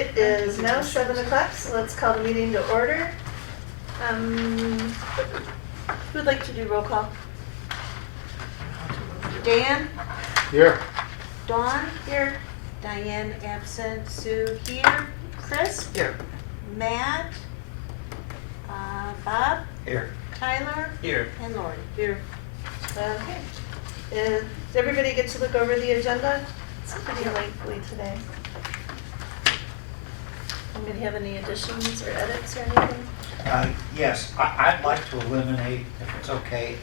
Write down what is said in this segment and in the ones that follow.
It is now 7 o'clock, so let's call the meeting to order. Who'd like to do roll call? Dan? Here. Dawn? Here. Diane absent. Sue here. Chris? Here. Matt? Bob? Here. Tyler? Here. And Lori. Here. Okay. Did everybody get to look over the agenda? It's pretty lengthy today. Anybody have any additions or edits or anything? Yes, I'd like to eliminate, if it's okay,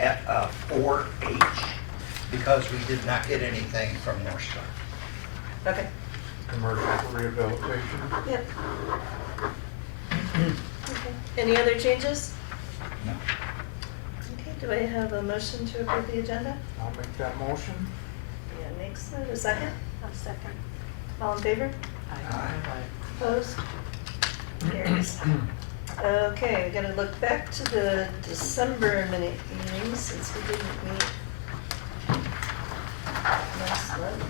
4H, because we did not get anything from North Star. Okay. Commercial rehabilitation. Yep. Okay. Any other changes? No. Okay, do I have a motion to approve the agenda? I'll make that motion. Yeah, makes a second. I'll second. All in favor? Aye. Opposed? Carries. Okay, we gotta look back to the December meetings since we didn't meet last month.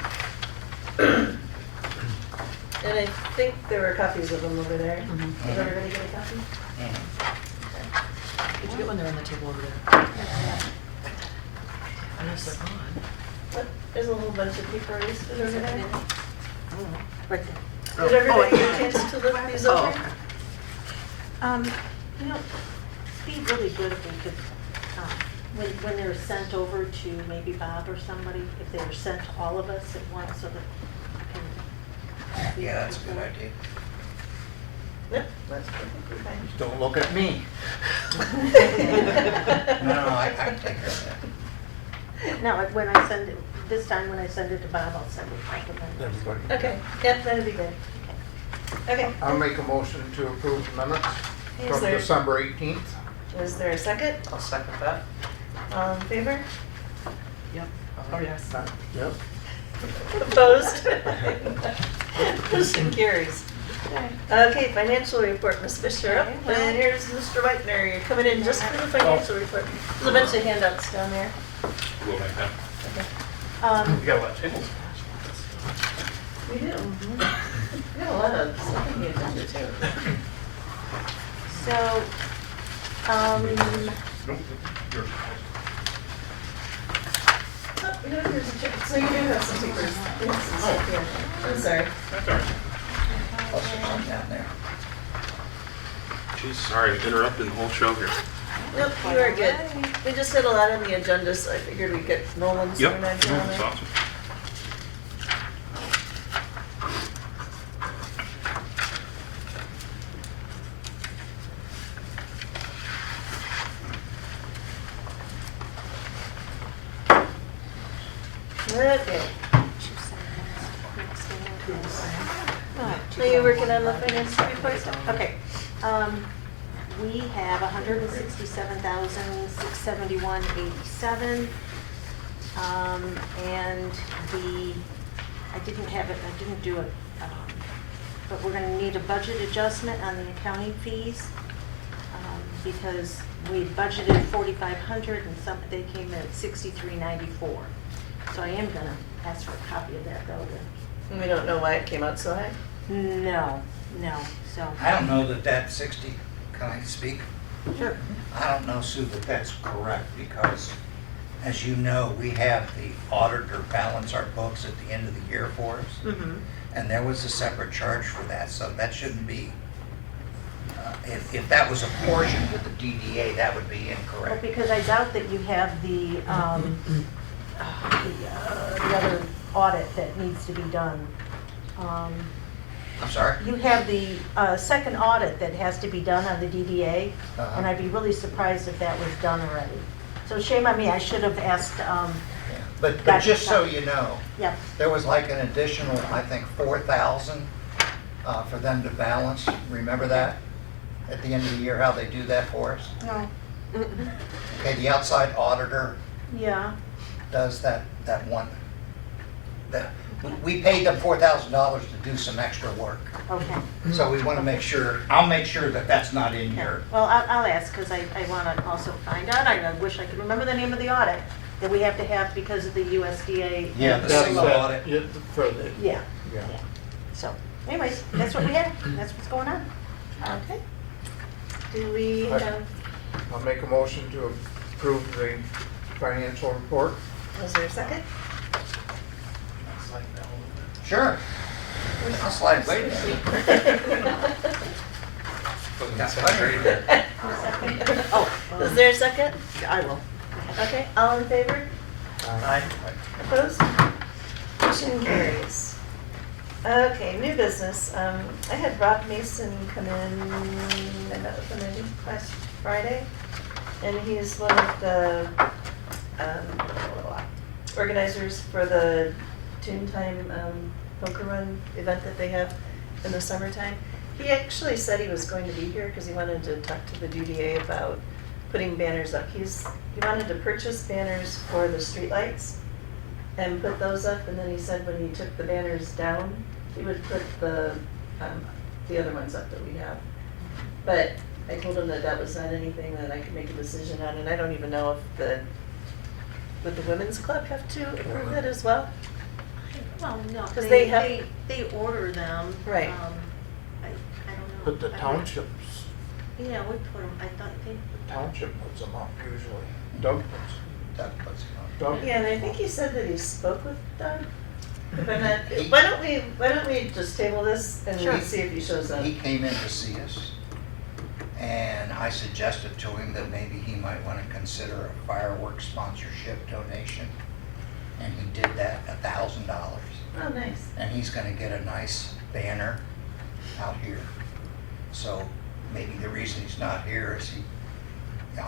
And I think there were copies of them over there. Did everybody get a copy? Did you get one there on the table over there? Unless they're on. What? There's a whole bunch of paper listed over there. Right Did everybody get a chance to look these over? okay. there. You know, it'd be really good if we could, when they're sent over to maybe Bob or somebody, if they were sent to all of us at once so that we can. Yeah, that's a good idea. Yep, that's perfectly fine. Don't look at me. No, I can take care of that. No, when I send it, this time when I send it to Bob, I'll send it to them. Everybody. Okay, yep, that'd be good. Okay, I'll make a motion to approve the minutes Is from there- December 18th. is there a second? I'll second that. All in favor? Yep. Oh, yes. Yep. Opposed? Motion carries. Okay, financial report, Ms. Fisher. Okay, well- And here's Mr. Whitener, you're coming in just for the financial report. There's a bunch of handouts down there. We'll make that. Okay. We got a lot of tables. We do. We got a lot of stuff in the agenda too. So, Nope, yours. Oh, you know, here's a check. So you do have some papers. Yes, some stuff here. I'm sorry. That's all right. Plus there's some down there. Jeez, sorry, interrupting the whole show here. Nope, you are good. We just had a lot on the agenda, so I figured we'd get Nolan's. Yep, or not doing that's it. awesome. Okay. Are you working on the financial report? okay, we have 167,671.87. And I didn't do it, but we're gonna need a budget adjustment on the accounting fees, because we budgeted 4,500 and they came in at 6,394. So I am gonna ask for a copy of that though. And we don't know why it came out so high. No, so. I don't know that 60, can I speak? Sure. I don't know, Sue, that that's correct, because as you know, we have the auditor balance our books at the end of the year for us. Mm-hmm. And there was a separate charge for that, so that shouldn't be, if that was a portion with the DDA, that would be Well, incorrect. because I doubt that you have the other audit that needs to be done. I'm sorry? You have the second audit that has to be done on the DDA, Uh-huh. and I'd be really surprised if that was done already. So shame on me, I should have asked, Yeah. But Gotcha. just so you know, yeah, there was like an additional, I think, 4,000 for them to balance. Remember that? At the end of the year, how they do that for us? no, Okay, the outside auditor yeah, does that one. We paid them $4,000 to do some extra work. okay. So we want to make sure, I'll make sure that that's not in here. Well, I'll ask, because I want to also find out, I wish I could remember the name of the audit that we have to have because of the USDA. Yeah, the That's single that- audit. yeah, for the, Yeah, yeah. yeah, so, anyways, that's what we have, that's what's going on. Okay. Do we Right. have, I'll make a motion to approve the financial report. was there a second? Sure. I'll slide way down. Got plenty there. Oh, Is there a second? I will. Okay, all in favor? Aye. Opposed? Motion carries. Okay, new business. I had Rob Mason come in, I met with him, I think, last Friday. And he's one of the organizers for the Toon Time poker run event that they have in the summertime. He actually said he was going to be here because he wanted to talk to the DDA about putting banners up. He wanted to purchase banners for the streetlights and put those up, and then he said when he took the banners down, he would put the other ones up that we have. But I told him that that was not anything that I could make a decision on, and I don't even know if would the women's club have to approve it as well? well, no, 'Cause they, they have- they order them. Right. I don't know. But the I don't- townships, Yeah, we put them, I thought they. the township puts them up usually. Doug puts, That puts it Doug. Yeah, and I think he said that he spoke with Doug. If I'm not, why don't we just table this and Sure. see if he shows up? He came in to see us, and I suggested to him that maybe he might want to consider a fireworks sponsorship donation. And he did that, $1,000. Oh, nice. And he's gonna get a nice banner out here. So maybe the reason he's not here is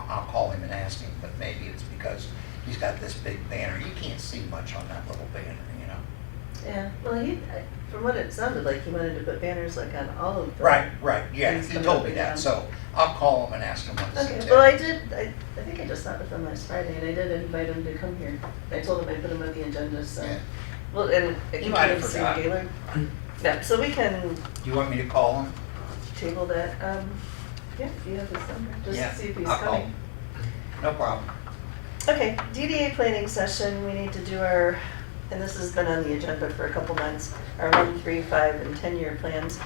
I'll call him and ask him, but maybe it's because he's got this big banner. You can't see much on that little banner, you know? Yeah, well, from what it sounded like, he wanted to put banners like on all of the. Right, yeah, things he coming told up me and that, down. so I'll call him and ask him what his Okay, intent. well, I think I just met with him last Friday, and I did invite him to come here. I told him I'd put him on the agenda, so. Yeah. Well, and I He think might he have lives in forgotten. Gaylord. Yeah, so we can Do you want me to call him? table that, yeah, if you have his number, just Yeah, to see if he's I'll call coming. him. No problem. Okay, DDA planning session, we need to do our, and this has been on the agenda for a couple months, our 1, 3, 5, and 10-year plans.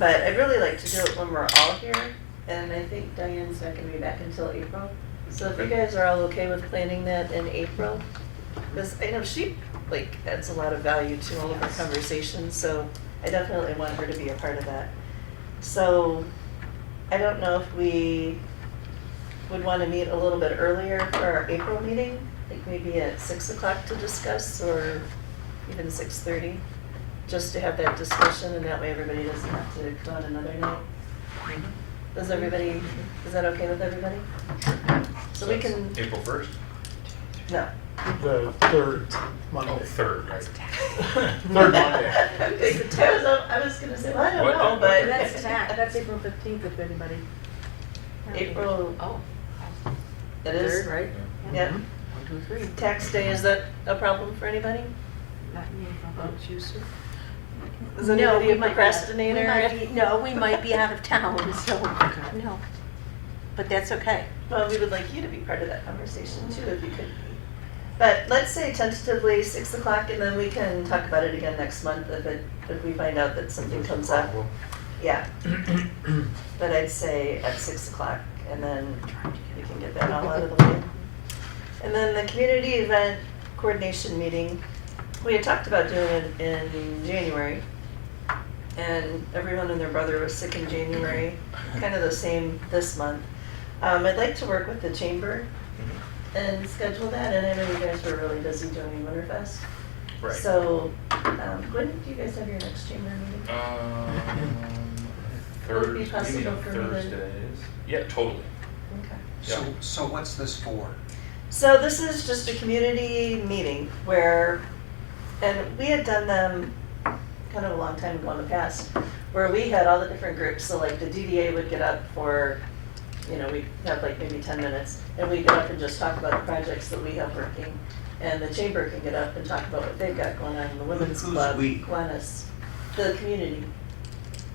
But I'd really like to do it when we're all here, and I think Diane's not gonna be back until April. So if you guys are all okay with planning that in April, because I know she, adds a lot of value to all of our conversations, so I definitely want her to be a part of that. So, I don't know if we would want to meet a little bit earlier for our April meeting, like maybe at 6 o'clock to discuss, or even 6:30, just to have that discussion, and that way everybody doesn't have to go on another night. Is that okay with everybody? So we can, April 1st? no. The third Monday. Oh, 3rd, right. Third Monday. I was gonna say, well, I don't What? know, but. That's April 15th if anybody. April, Oh. it is, Third, right? yeah. 1, 2, 3. Tax day, is that a problem for anybody? Not me, how about you, Sue? Is No, anybody we a might be- procrastinator? we might be- No, we might be out of town, so, Okay. no. But that's okay. Well, we would like you to be part of that conversation too, if you could be. But let's say tentatively 6 o'clock, and then we can talk about it again next month if we find out that something comes up. Yeah. But I'd say at 6 o'clock, and then we can get that all out of the way. And then the community event coordination meeting, we had talked about doing it in January. And everyone and their brother was sick in January, kind of the same this month. I'd like to work with the chamber and schedule that, and I know you guys were really busy doing Winterfest. Right. So, when do you guys have your next chamber meeting? Would it be possible for me to- Thursdays. Yeah, totally. Okay. So what's this for? So this is just a community meeting where, and we had done them kind of a long time ago in the past, where we had all the different groups, so like the DDA would get up for, we'd have like maybe 10 minutes, and we'd get up and just talk about the projects that we have working, and the chamber can get up and talk about what they've got going on in the women's Who's club, we? Kiwanis, the community.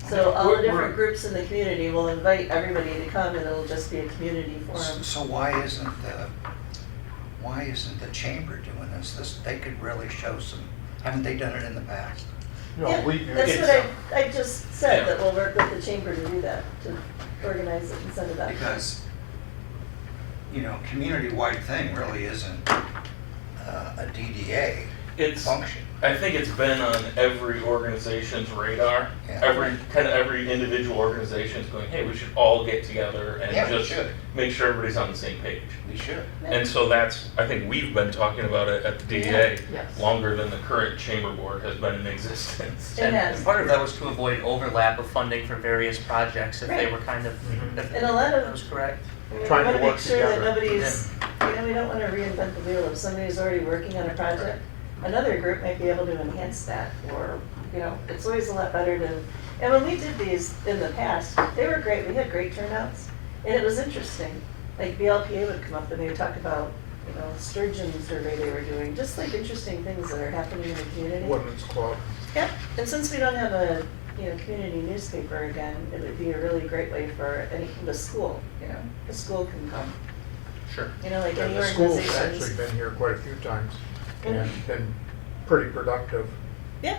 So all the We're- different groups in the community will invite everybody to come, and it'll just be a community forum. So why isn't the chamber doing this? They could really show some, haven't they done it in the past? No, Yeah, we do. that's It's, what I just said, yeah. that we'll work with the chamber to do that, to organize it and send it out. Because, you know, community-wide thing really isn't a DDA It's, function. I think it's been on every organization's radar. Yeah. Every individual organization is going, hey, we should all get together Yeah, and we just should. make sure everybody's on the same page. We should. And so that's, I think we've been talking about it at the DDA Yes. longer than the current chamber board has been in existence. It has. And part of that was to avoid overlap of funding for various projects if they Right. were kind of, Mhm. if And a lot of- that was correct. I mean, Trying we to wanna make work sure that together. nobody's, we don't wanna reinvent the wheel. If somebody's already working on a project, another group might be able to enhance that, or, it's always a lot better to, and when we did these in the past, they were great, we had great turnouts, and it was interesting. Like BLPA would come up and they would talk about, sturgeon survey they were doing, just like interesting things that are happening in the community. Women's club. Yep, and since we don't have a, community newspaper again, it would be a really great way for the school, the school can come. Sure. Like any And the school's organizations. actually been here quite a few times Mhm. and been pretty productive. Yeah,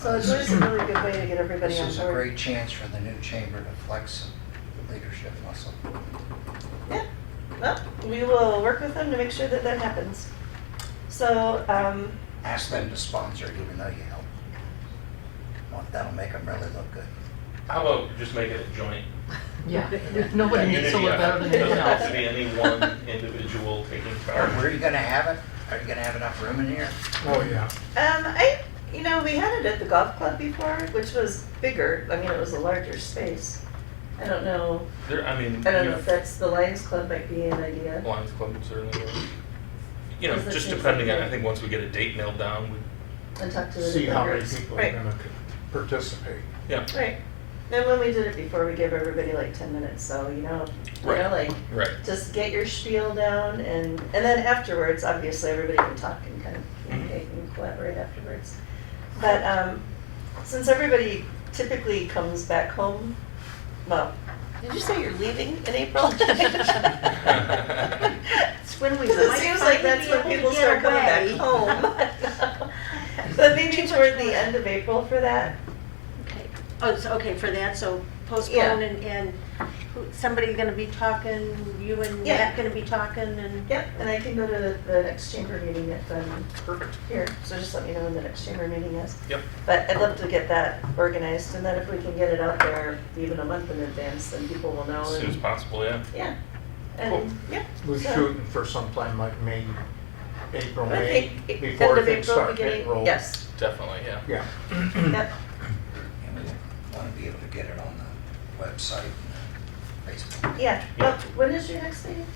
so it's always a really good way to get everybody This on is a board. great chance for the new chamber to flex some leadership muscle. Yeah, well, we will work with them to make sure that that happens. So, Ask them to sponsor it, even though you help. Well, that'll make them really look good. How about just make it a joint? Yeah, nobody needs to look better than anyone Doesn't have else. to be any one individual taking Where charge. are you gonna have it? Are you gonna have enough room in here? Oh, yeah. we had it at the golf club before, which was bigger. I mean, it was a larger space. I don't know if that's, the Lions Club might be an idea. Lions Club would certainly work. Does that Just seem depending on, something? I think once we get a date nailed down, And talk to the See how different many groups. people are Right. gonna participate. yeah, Right. And when we did it before, we gave everybody like 10 minutes, so, Right. Right. just get your spiel down and then afterwards, obviously, everybody can talk and kind of communicate and collaborate afterwards. But, since everybody typically comes back home, well, did you say you're leaving in April? It's when we Because it might seems like finally that's be when able to people get start coming back away. home. But maybe toward the end of April for that. Okay. Oh, it's okay for that, so Yeah. postpone and somebody gonna be talking, you and Yeah. Matt gonna be talking and. Yep, and I can go to the next chamber meeting if I'm Perfect. here, so just let me know when the next chamber meeting is. Yep. But I'd love to get that organized, and then if we can get it out there even a month in advance, then people will know. As soon as and- possible, yeah. Yeah, Cool. and, yeah. We're so- shooting for sometime like May, April, I May, think before end of things April, start beginning, getting rolling. yes, Definitely, yeah. Yeah. yep, And we wanna be able to get it on the website and Facebook. yeah. Well, when is your next meeting?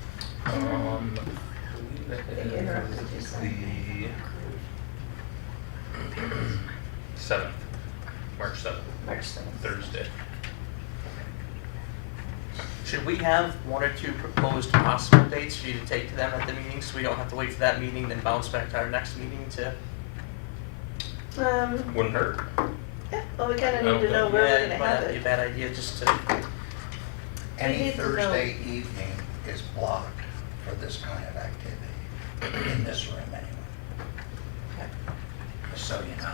I believe that think I interrupted you, is sorry. the 7th, March 7th, March 7th. Thursday. Should we have one or two proposed possible dates for you to take to them at the meeting, so we don't have to wait for that meeting, then bounce back to our next meeting to? Wouldn't hurt. Yeah, well, we kinda need to know where we're Yeah, gonna it might have not be a it. bad idea just to, Any need to know. Thursday evening is blocked for this kind of activity, in this room anyway. Just so you know.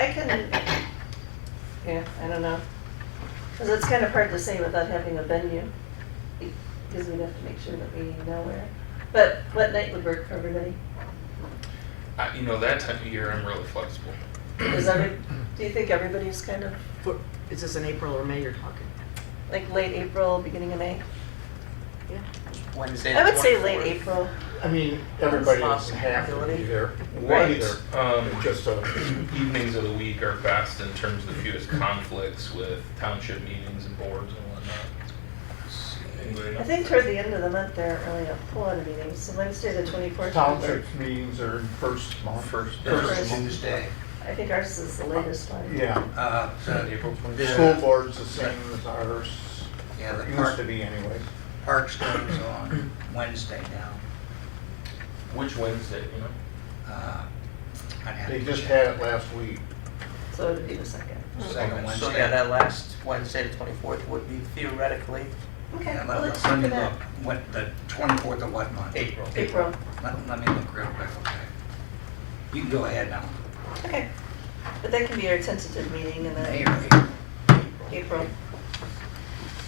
I can, yeah, I don't know. Cause it's kind of hard to say without having a venue, because we'd have to make sure that we know where. But what night would work for everybody? That time of year, I'm really flexible. Do you think everybody's kind of Is this in April or May you're talking? like late April, beginning of May? Yeah. Wednesday I the would say 24th. late April. I mean, everybody doesn't have to be there. Right. Either. It's just a, Evenings of the week are best in terms of the fewest conflicts with township meetings and boards and whatnot. Anybody know? I think toward the end of the month there aren't really a whole lot of meetings, so Wednesday the 24th. township meetings are in first month. First First. Tuesday. I think ours is the latest one. Yeah. April The- School board's the same as ours. Yeah, the Used park, to be anyways. parks goes on Wednesday now. Which Wednesday, you know? I'd have They to just check. had it last week. So it'd be the second. Second Okay. Wednesday. So yeah, that last Wednesday, the 24th would be theoretically Okay, Yeah, well, let's let shoot me for that. look, what, the 24th of what month? April. April. Let me look real quick, okay? You can go ahead now. Okay, but that can be our tentative meeting in May the or April. April.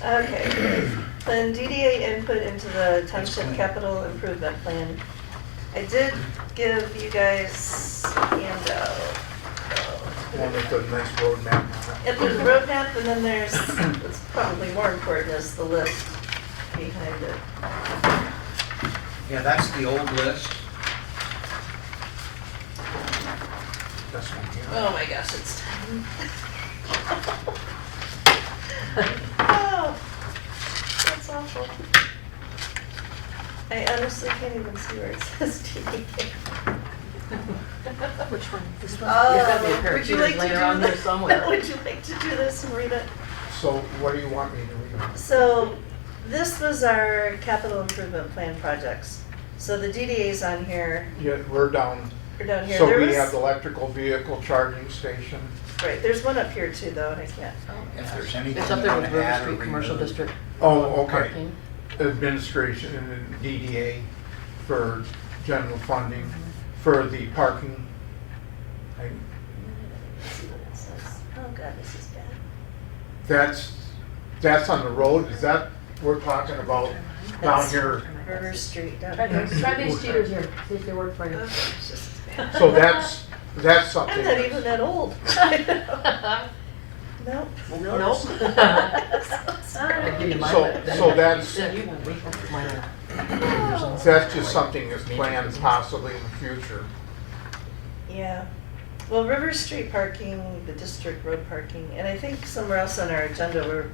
Okay, then DDA input into the Township Capital Improvement Plan. I did give you guys a handout. One with the nice roadmap on it. Yep, there's a roadmap, and then there's, what's probably more important is the list behind it. Yeah, that's the old list. This one here. Oh my gosh, it's time. Oh, that's awful. I honestly can't even see where it says DDA. Which one? This one? There's gotta be a Oh, pair of would you cheaters like to laying do around there this? somewhere. Would you like to do this and read it? So what do you want me to read? So, this was our capital improvement plan projects. So the DDA's on here, Yeah, we're down. or down here. So There we was- have the electrical vehicle charging station. Right, there's one up here too, though, and I can't. If there's anything It's you up there want with to River add or Street Commercial remove. District. Oh, okay. Parking. Administration and DDA for general funding for the parking. Let's see what it says. Oh god, this is bad. That's on the road, is that, we're talking about down That's here? River Street down Try here. these cheaters here, see if they work for you. Oh, it's just bad. So that's something. I'm not even that old. Nope. Nope. Sorry. I'll give you mine, So- but then so that's- Yeah, you won't be. Mine are- That's just something that's planned possibly in the future. Yeah. Well, River Street parking, the district road parking, and I think somewhere else on our agenda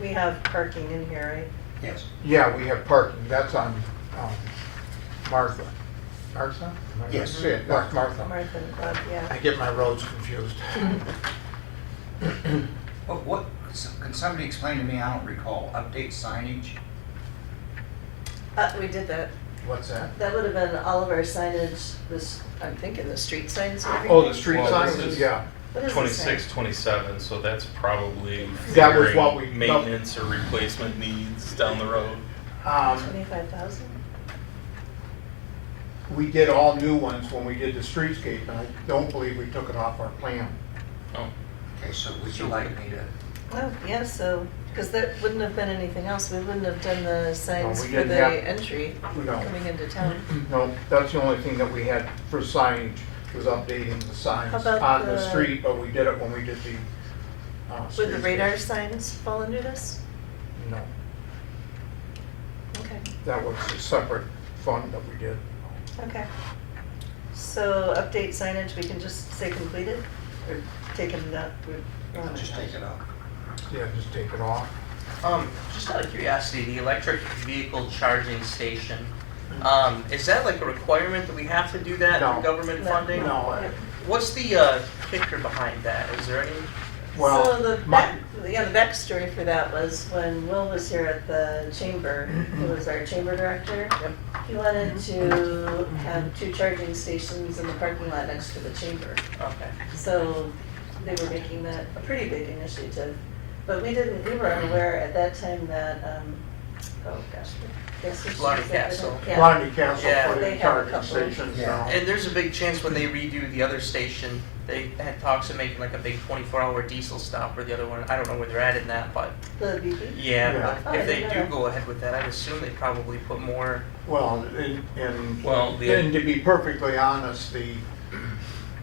we have parking in here, right? Yes. Yeah, we have parking, that's on Martha. Martha? Yes. Yeah, that's Martha. Martha and Bob, I yeah. get my roads confused. What, can somebody explain to me, I don't recall, update signage? We did that. What's that? That would have been all of our signage, this, I'm thinking the street signs and everything. Oh, the street Well, this signs, is- yeah. What is this 26, sign? 27, so that's probably That was figuring what we- maintenance or replacement needs down the road. 25,000? We did all new ones when we did the streetscape, and I don't believe we took it off our plan. Oh, Okay, so would you like me to, Oh, yeah, so, because that wouldn't have been anything else, we wouldn't have done the signs we for didn't the have- entry No. coming into town. No, that's the only thing that we had for signage, was updating the signs How about on the the- street, but we did it when we did the Would the streetscape. radar signs fall under this? No, Okay, that was a separate fund that we did. okay. So update signage, we can just say completed, or taken that, we're on it. just take it off? Yeah, just take it off. Just out of curiosity, the electric vehicle charging station, is that like a requirement that we have to do that No. for government No. funding? No, What's the kicker behind that? Is there any? well, So the my- back, yeah, the backstory for that was when Will was here at the chamber, who was our chamber director. He wanted to have 2 charging stations in the parking lot next to the chamber. Okay. So they were making that a pretty big initiative. But we were unaware at that time that, oh gosh, guess who's. Lonnie Castle. Yeah. Lonnie Castle Yeah. put They in have a charging couple. stations Yeah. now. And there's a big chance when they redo the other station, they had talks of making like a big 24-hour diesel stop, or the other one, I don't know where they're at in that, but The BP? yeah, Yeah. but Oh, I if they didn't do know that. go ahead with that, I'd assume they probably put more. Well, and Well, the- and to be perfectly honest, the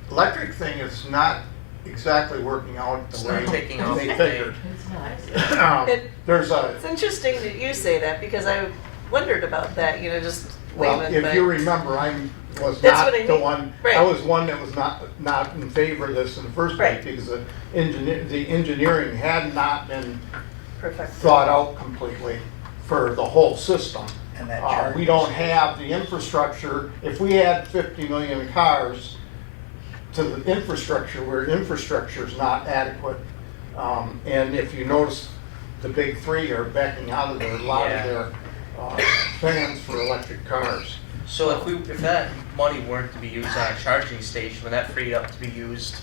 electric thing is not exactly working out It's the way not taking off they the figured. It's nice. There's a, It's interesting that you say that because I wondered about that, you know, just well, layman, if but. you remember, I was That's not what I the mean. one, Right. I was one that was not in favor of this in the first place Right. because the engineering had not been Perfect. thought out completely for the whole system. And that We charging don't station. have the infrastructure, if we had 50 million cars to the infrastructure, where infrastructure is not adequate. And if you notice, the big 3 are backing out of their, a lot Yeah. of their plans for electric cars. So if that money weren't to be used on a charging station, would that free up to be used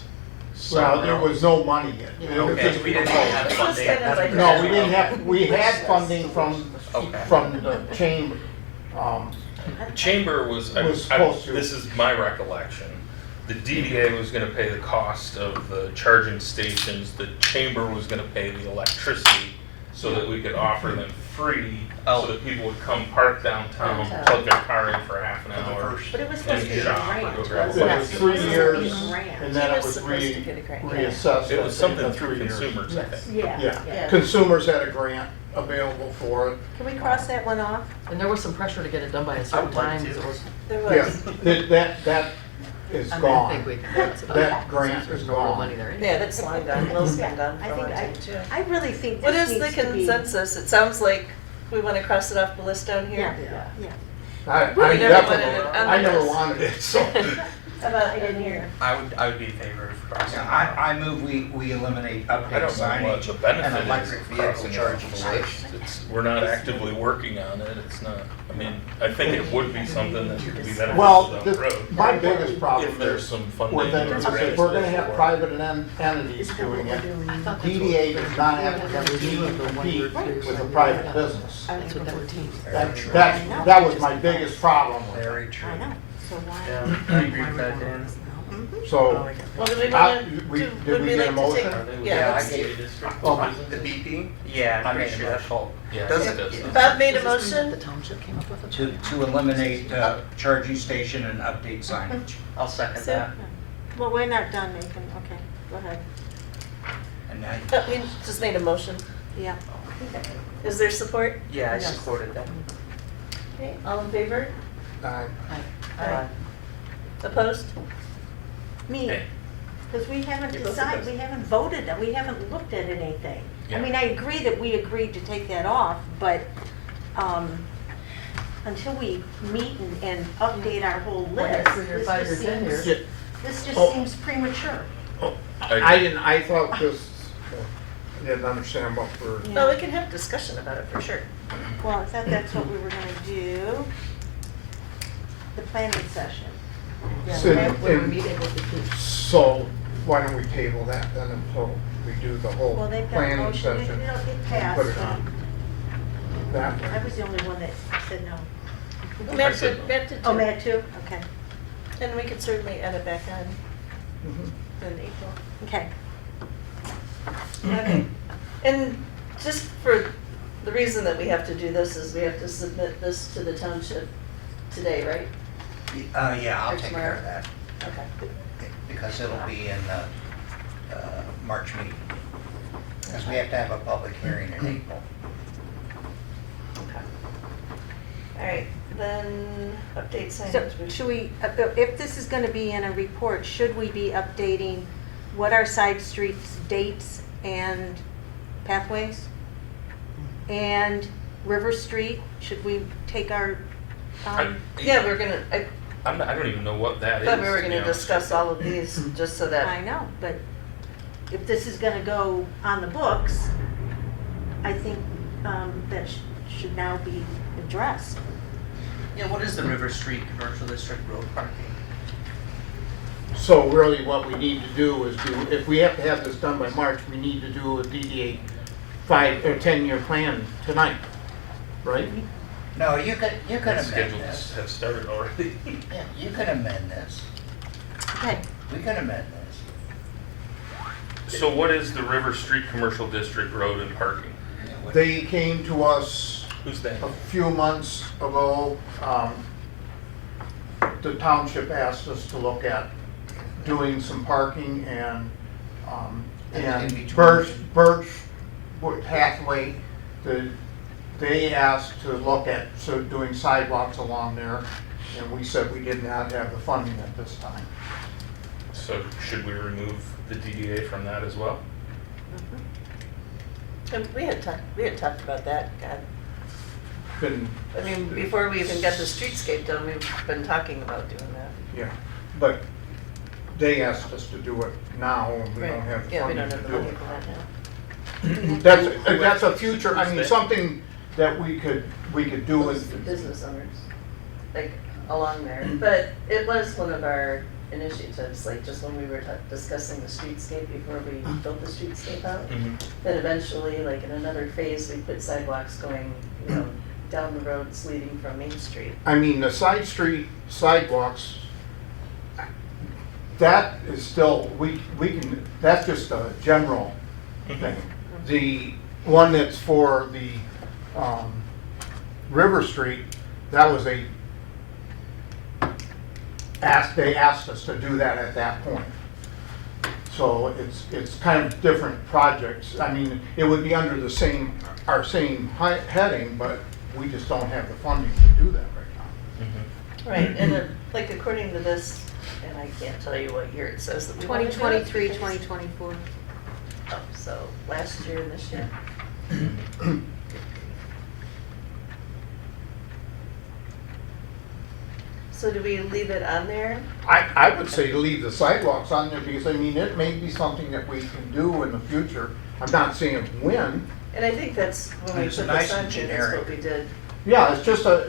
somewhere Well, there else? was no money yet. It was Okay, just we didn't proposed. have It was funding. kind of like No, a- we didn't have, we had funding from Okay. the chamber. The chamber was, Was supposed to. this is my recollection, the DDA was gonna pay the cost of the charging stations, the chamber was gonna pay the electricity, so that we could offer them free, Oh. so that people would come park downtown, Downtown. plug their car in for half an hour. But it was supposed to be a shop or grant, go It grab wasn't a was it? bite. 3 It was years, supposed to be a grant. and then He it was was supposed to get a grant, yeah. reassessed. It I was think, something in through 3 years. consumers, I think. Yeah. Yeah, consumers had a grant available for it. Can we cross that one off? And there was some pressure to get it done by a certain would like time, to. 'cause it was, There Yeah, was. that is I mean, I gone. think we can fix it. That grant There's is no real gone. money there. Yeah, that's long gone. Will's been gone I for a long think time too. I really think What this is the needs to be. consensus? It sounds like we wanna cross it off the list down here. Yeah. I We never definitely, wanted it on I the never list. wanted it, so. How about in here? I would be in favor of crossing. Yeah, I move we eliminate I update don't know what signage the and benefit electric is of vehicle crossing it charging off the stations. list. It's, we're not actively working on it, it's not, I mean, I think it would be something that could be beneficial Well, down the road. my biggest problem If there's is some funding with it, or is grants if we're gonna for have it. private entities doing it, DDA does not have to compete with a private business. That's what that would teach. That was my biggest problem with Very it. true. I know, so why? Yeah, I agree with that, Dan. So, Well, do we I- wanna, we- do, did would we we get a like to take? motion? Yeah, Yeah, let's I see. gave oh, The BP? Yeah, I I'm pretty made a sure that's motion. full. Yeah, Does it it? does. Bob made a Is this the motion. township came up with it? To eliminate charging station and update signage. I'll second So- that. Well, we're not done, Nathan, okay, go ahead. And I, We just made a motion. Yeah. Is there support? Yeah, I Yes. supported that. Okay, all in favor? I- Opposed? Me, Hey. because we haven't You're both decided, opposed. we haven't voted, we haven't looked at anything. I Yeah. mean, I agree that we agreed to take that off, but, until we meet and update our whole Well, list, yeah, 3 or 5 or 10 years. Yeah, this just Oh. seems premature. I thought this, I didn't understand what we're, Yeah. Well, we can have discussion about it for sure. Well, I thought that's what we were gonna do, the planning session. Yeah, So, when we and- meet April 15th. so why don't we table that then until we do the whole Well, they've got a planning motion, it session? passed. Put it on that. I was the only one that said no. Matt said did, no. Matt did Oh, too. Matt too? Okay, And we could certainly add it back on Mhm. in April. okay. Okay. And just for, the reason that we have to do this is we have to submit this to the township today, right? yeah, I'll Or take tomorrow? care of that, Okay. because it'll be in the, March meeting. Because we have to have a public hearing in April. Okay. All right, then update So signage. should we, if this is gonna be in a report, should we be updating what are side streets, dates and pathways? And River Street, should we take our time? Yeah, we're gonna, I I don't even know what that is. thought we were to be gonna honest discuss with you. all of these, just so I that, know, but if this is gonna go on the books, I think, that should now be addressed. Yeah, what is the River Street Commercial District road parking? So really what we need to do is if we have to have this done by March, we need to do a DDA 5 or 10-year plan tonight, right? No, you could The amend schedules this. have started already. Yeah, you could amend this. Okay, We could amend this. So what is the River Street Commercial District Road and parking? They came to us Who's that? a few months ago. The township asked us to look at doing some parking and In between. Birch pathway. They asked to look at doing sidewalks along there, and we said we did not have the funding at this time. So should we remove the DDA from that as well? and we had talked about that, God. Been, I mean, before we even got the streetscape done, we've been talking about doing that. yeah, but they asked us to do it now, and we don't Right. have the Yeah, we funding don't to have the do money it. for that now. That's a future, I mean, something that we could do Those with, business owners, like, along there. But it was one of our initiatives, like, just when we were discussing the streetscape before we built the streetscape out. Mm-hmm. Then eventually, like, in another phase, we put sidewalks going, down the roads leading from Main Street. I mean, the side street sidewalks, that is still, we can, that's just a general thing. The one that's for the, River Street, that was they asked us to do that at that point. So it's kind of different projects. I mean, it would be under the same, our same heading, but we just don't have the funding to do that right now. Mhm. Right, and like according to this, and I can't tell you what year it says that we want to do it. 2023, because- 2024. Oh, so last year and this year. So do we leave it on there? I would say leave the sidewalks on there because, I mean, it may be something that we can do in the future. I'm not saying when. And I think that's when we It's put nice this on and here, that's generic. what we did. Yeah, it's just, A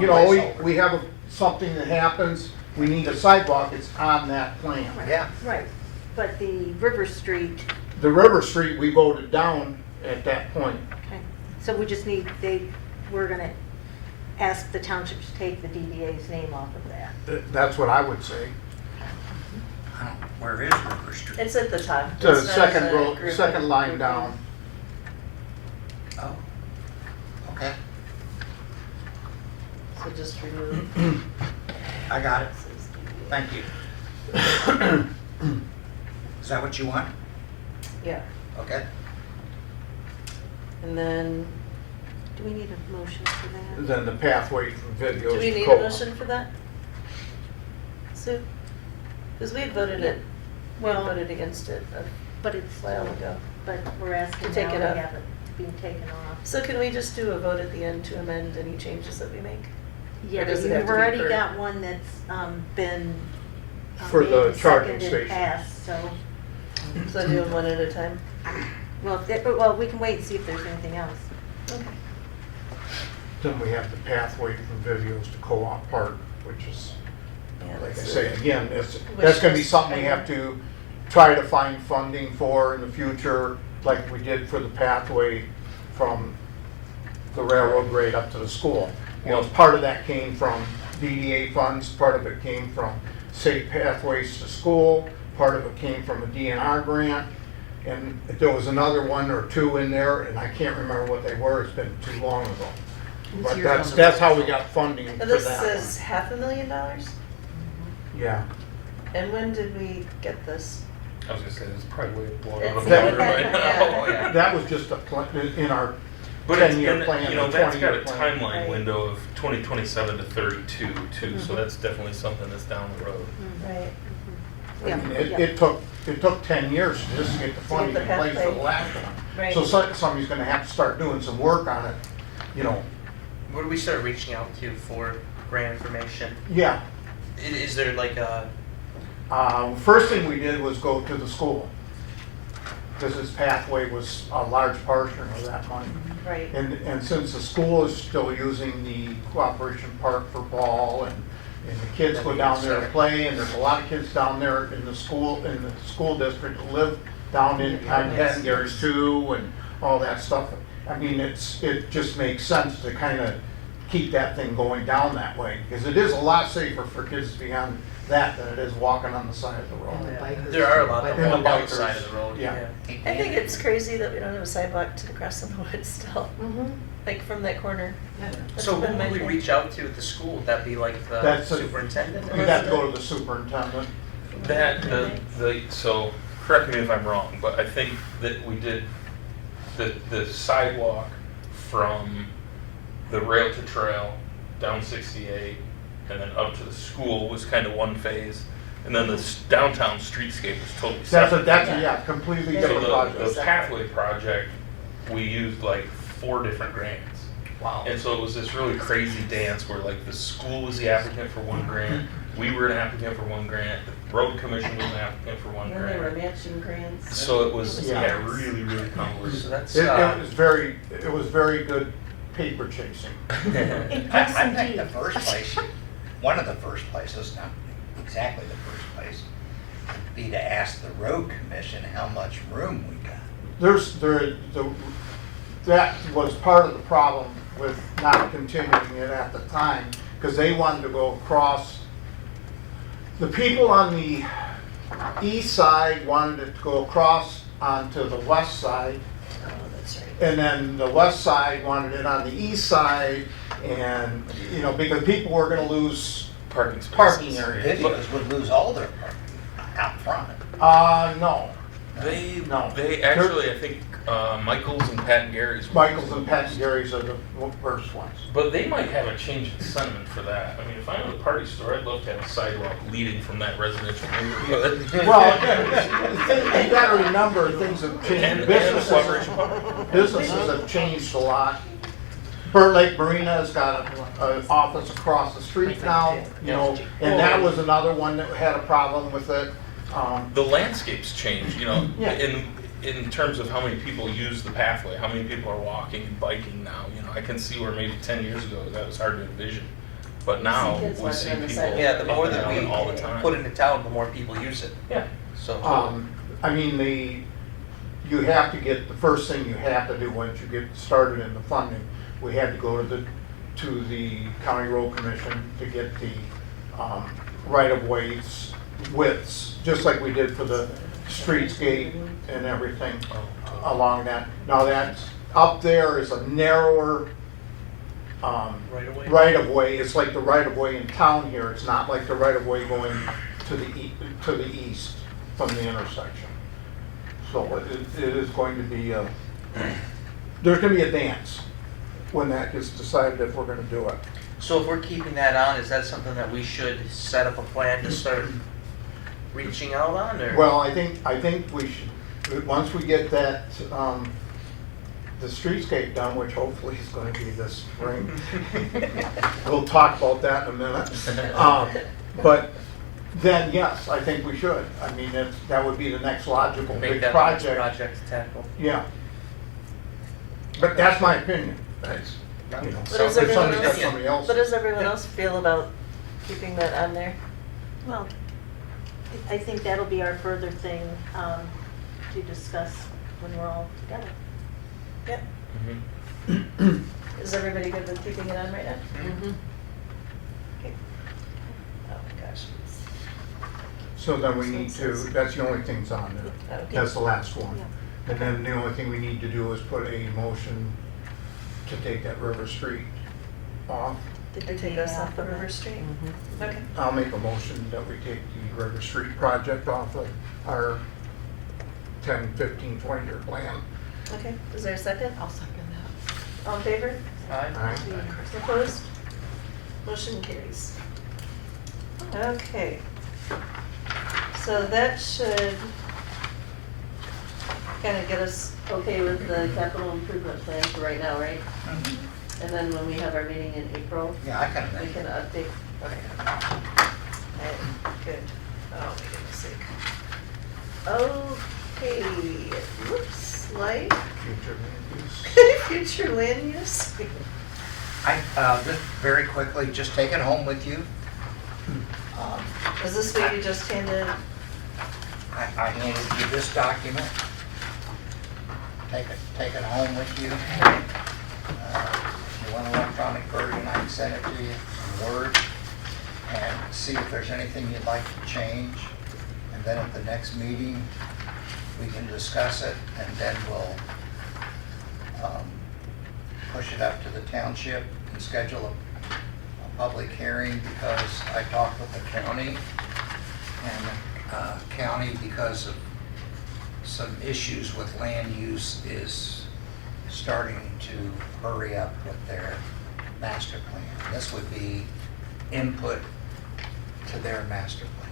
you know, placeholder. we have something that happens, we need a sidewalk, it's on that plan. Yeah, Right, but the River Street, The River Street, we voted down at that point. okay, so we just need, we're gonna ask the township to take the DDA's name off of that. That's what I would say. I don't, where is River Street? It's at the top. The It's not second in the row, group. second line down. Oh, okay, So just remove. I got it, This is thank you. Is that what you want? Yeah, Okay. and then, Do we need a motion for that? Then the pathway from videos do we to need a co-op. motion for that? Sue? Because we had voted it, Well- voted against it a But it's, while ago. but we're asking To take now it to up. have it being taken off. So can we just do a vote at the end to amend any changes that we make? Yeah, Or but does it have you've to be already per- got one that's been For made the and charging seconded station. passed, so, So do them one at a time? well, we can wait and see if there's anything else. Okay. Then we have the pathway from videos to co-op park, which is, Yeah, like I that's say, it. again, that's gonna be list something we item. have to try to find funding for in the future, like we did for the pathway from the railroad grade up to the school. You know, part of that came from DDA funds, part of it came from Safe Pathways to School, part of it came from a DNR grant, and there was another one or two in there, and I can't remember what they were, it's been too long ago. But that's how we got funding for And this that is one. $500,000? Yeah. And when did we get this? I was gonna say, it's probably blown It's- out of That- water right now. Yeah. yeah. That was just a in our But it's, 10-year and, plan, you know, or that's got a 20-year plan. timeline Right. window of 2027 to 32 too, so Mhm. that's definitely something that's down the road. Right. I Yeah, mean, yeah. it took 10 years just to get the funding the in place for the pathway. last one. Right. So somebody's gonna have to start doing some work on it, you know. What do we start reaching out to for grant information? Yeah, Is there like a, first thing we did was go to the school. Because this pathway was a large portion of that money. Right. And since the school is still using the Cooperation Park for ball and the kids go down there to play, and there's a lot of kids down there in the school district that live down in behind Yes. Gary's too and all that stuff. I mean, it just makes sense to kind of keep that thing going down that way, because it is a lot safer for kids to be on that than it is walking on the side of the road. And the bikers. there are a lot that And the walk down the bikers, side of the road, yeah. yeah. I think it's crazy that we don't have a sidewalk to across the woods still, Mhm. like from that corner. That's So been who my would we thing. reach out to at the school? Would that be like the That's a- superintendent? We'd have to go to the superintendent. That, so, correct me if I'm wrong, but I think that we did the sidewalk from the rail to trail down 68 and then up to the school was kind of one phase. And then the downtown streetscape was totally separate. That's completely Yeah. So different project. the pathway project, we used like 4 different grants. Wow. And so it was this really crazy dance where like the school was the applicant for one grant, we were an applicant for one grant, the road commission was an applicant for one And then they were grant. matching grants. So it was, Yeah. yeah, really, really So convoluted. that's, It was very good paper chasing. I think the first place, one of the first places, not exactly the first place, would be to ask the road commission how much room we got. That was part of the problem with not continuing it at the time, because they wanted to go across. The people on the east side wanted it to go across onto the west side. Oh, that's right. And then the west side wanted it on the east side, and, you know, because people were gonna lose Parking spaces. parking areas. Videos would lose all their parking out front. No, They, No. they actually, I think, Michael's and Pat and Gary's. were- Michael's and Pat and Gary's are the worst ones. But they might have a change in sentiment for that. I mean, if I owned a party store, I'd love to have a sidewalk leading from that residential neighborhood. Well, you gotta remember, things have And changed, the coverage part. businesses have changed a lot. Burt Lake Marina's got an office across the street now, you know, and that was another one that had a problem with it. The landscape's changed, you know, Yeah. in terms of how many people use the pathway, how many people are walking and biking now. You know, I can see where maybe 10 years ago that was hard to envision, but now kids we walking see on the people sidewalk. Yeah, the more up and that down we all the time. put into town, the more people use it. Yeah. So, I mean, you have to get, the first thing you have to do once you get started in the funding, we had to go to the County Road Commission to get the right-of-ways widths, just like we did for the Streetscape and everything along that. Now that's, up there is a narrower right away. right-of-way. It's like the right-of-way in town here. It's not like the right-of-way going to the east from the intersection. So it is going to be, there's gonna be a dance when that gets decided if we're gonna do it. So if we're keeping that on, is that something that we should set up a plan to start reaching out on, or? Well, I think we should, once we get that, the streetscape done, which hopefully is gonna be this spring. We'll talk about that in a minute. But then, yes, I think we should. I mean, that would be the next logical Make big that the next project. project to tackle. Yeah. But that's my opinion. That's, you know, What does if everyone somebody's got else, somebody else. what does everyone else feel about keeping that on there? Well, I think that'll be our further thing to discuss when we're all together. Yep. Mhm. Is everybody good with keeping it on right now? Mm-hmm. Okay. Oh my gosh. So then we need to, that's the only thing's on there. Okay. That's the last one. Yeah. And then the only thing we need to do is put a motion to take that River Street off. Did they take us off of River Street? Okay. I'll make a motion that we take the River Street project off of our 10, 15, 20-year plan. Okay, is there a second? I'll second that. All in favor? Aye. All right? Opposed? Motion carries. Okay. So that should kind of get us okay with the capital improvement plan for right now, right? And then when we have our meeting in April, Yeah, I kind of we think. can update. Okay. Alright, good. Oh, my goodness sake. Okay, it looks like Future land use. future land use. Just very quickly, just take it home with you. Is this what you just handed? I handed you this document. Take it home with you. If you want an electronic version, I can send it to you in Word and see if there's anything you'd like to change. And then at the next meeting, we can discuss it, and then we'll push it up to the township and schedule a public hearing, because I talked with the county, and the county, because of some issues with land use, is starting to hurry up with their master plan. This would be input to their master plan.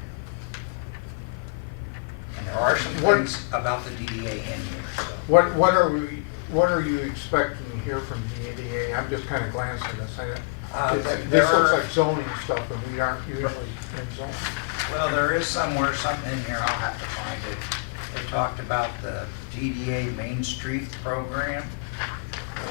And there are some What- things about the DDA in here, so. What are you expecting to hear from DDA? I'm just kind of glancing at this. There This looks are- like zoning stuff, and we aren't usually in zoning. Well, there is somewhere, something in here, I'll have to find it. They talked about the DDA Main Street program.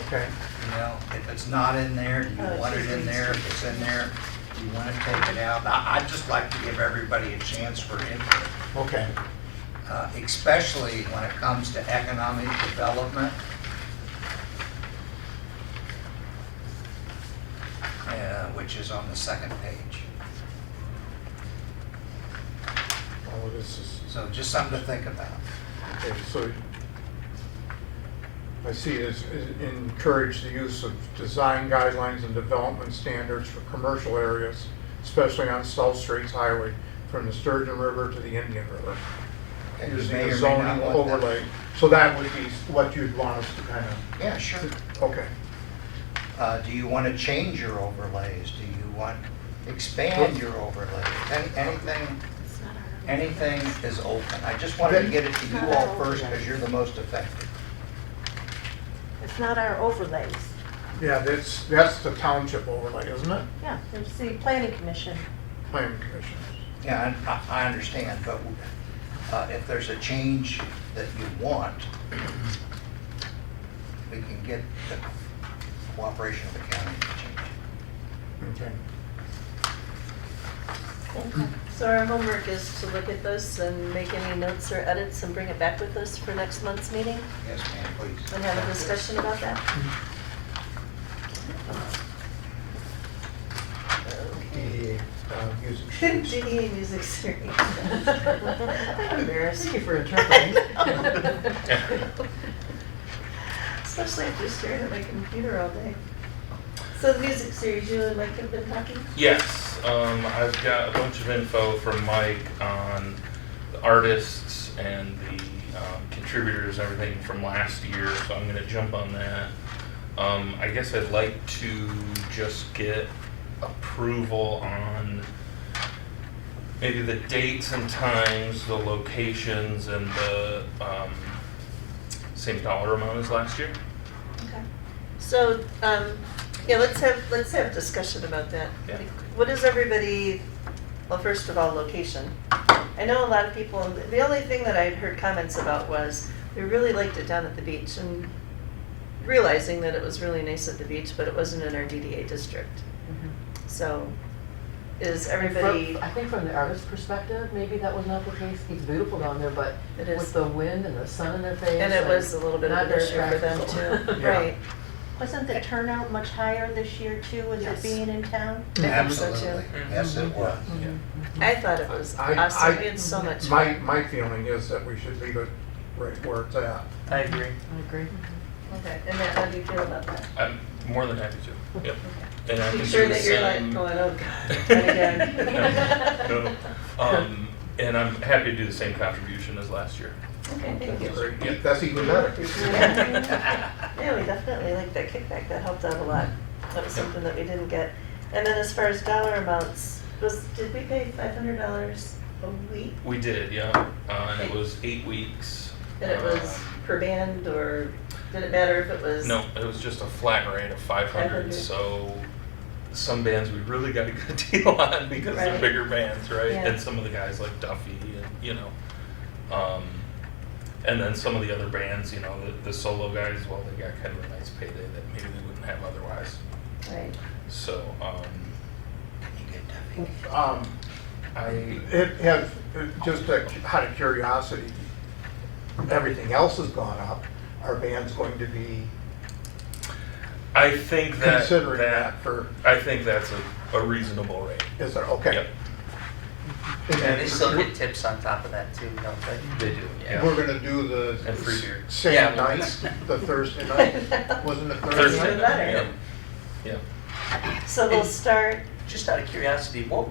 Okay. You know, if it's not in there, do you Oh, want it in there? If it's in there, do you want to take it out? I'd just like to give everybody a chance for input, Okay. Especially when it comes to economic development. Which is on the second page. Well, this is, So just something to think about. okay, so I see it as encourage the use of design guidelines and development standards for commercial areas, especially on South Straits Highway from the Sturgeon River to the Indian River. Okay, you Using may or a may zoning not want that. overlay. So that would be what you'd want us to kind of, Yeah, sure. okay. Do you want to change your overlays? Do you want expand your overlays? Anything is open. I just wanted to get it to you all first because you're the most affected. It's not our overlays. Yeah, that's the township overlay, isn't it? Yeah, it's the planning commission. Planning commission. Yeah, and I understand, but if there's a change that you want, we can get the cooperation of the county to change it. Okay. So our homework is to look at this and make any notes or edits and bring it back with us for next month's meeting Yes, ma'am, please. and have a discussion about that. DDA music series. DDA music series. I'm embarrassed. Thank you for interpreting. Especially if you're staring at my computer all day. So the music series, you and Mike have been talking? Yes, I've got a bunch of info from Mike on the artists and the contributors, everything from last year, so I'm gonna jump on that. I guess I'd like to just get approval on maybe the dates and times, the locations, and the same dollar amount as last year. Okay. So, yeah, let's have a discussion about that. Yeah. What is everybody, well, first of all, location. I know a lot of people, the only thing that I'd heard comments about was, we really liked it down at the beach, and realizing that it was really nice at the beach, but it wasn't in our DDA district. So, is everybody, I think from the artist's perspective, maybe that was not the case. It's beautiful down there, but It is. with the wind and the sun in their face. and it was a little bit of not an very issue for them practical. too, Yeah. right? Wasn't the turnout much higher this year too, with Yes. it being in town? I think so, too. Absolutely. Yes, it was. I thought it was I- awesome, we had so much. My feeling is that we should leave it right where it's at. I agree. I agree. Okay, and Matt, how do you feel about that? I'm more than happy to, yep. And I Be can sure do the that you're like same. going, oh God, and again. No. And I'm happy to do the same contribution as last year. Okay, thank you. That's great. That's even better. Yeah, we definitely liked that kickback, that helped out a lot. That was something that we didn't get. And then as far as dollar amounts, did we pay $500 a week? We did, yeah, and it was 8 weeks. And it was per band, or did it matter if it was? No, it was just a flat rate of 500, 500. So some bands we really got a good deal on because they're Right. bigger bands, right? Yeah. And some of the guys like Duffy and, and then some of the other bands, the solo guys, well, they got kind of a nice payday that maybe they wouldn't have otherwise. Right. So, You get Duffy. It has, just out of curiosity, everything else has gone up. Our band's going to be I think that considering that for, I think that's a reasonable rate. is there, okay. Yep, And they still get tips on top of that too, don't they? they do. Yeah. We're gonna do the And free beer. same Yeah. nights, the Thursday night, wasn't it Thursday Thursday? Better. night. Yep. So they'll start, Just out of curiosity, do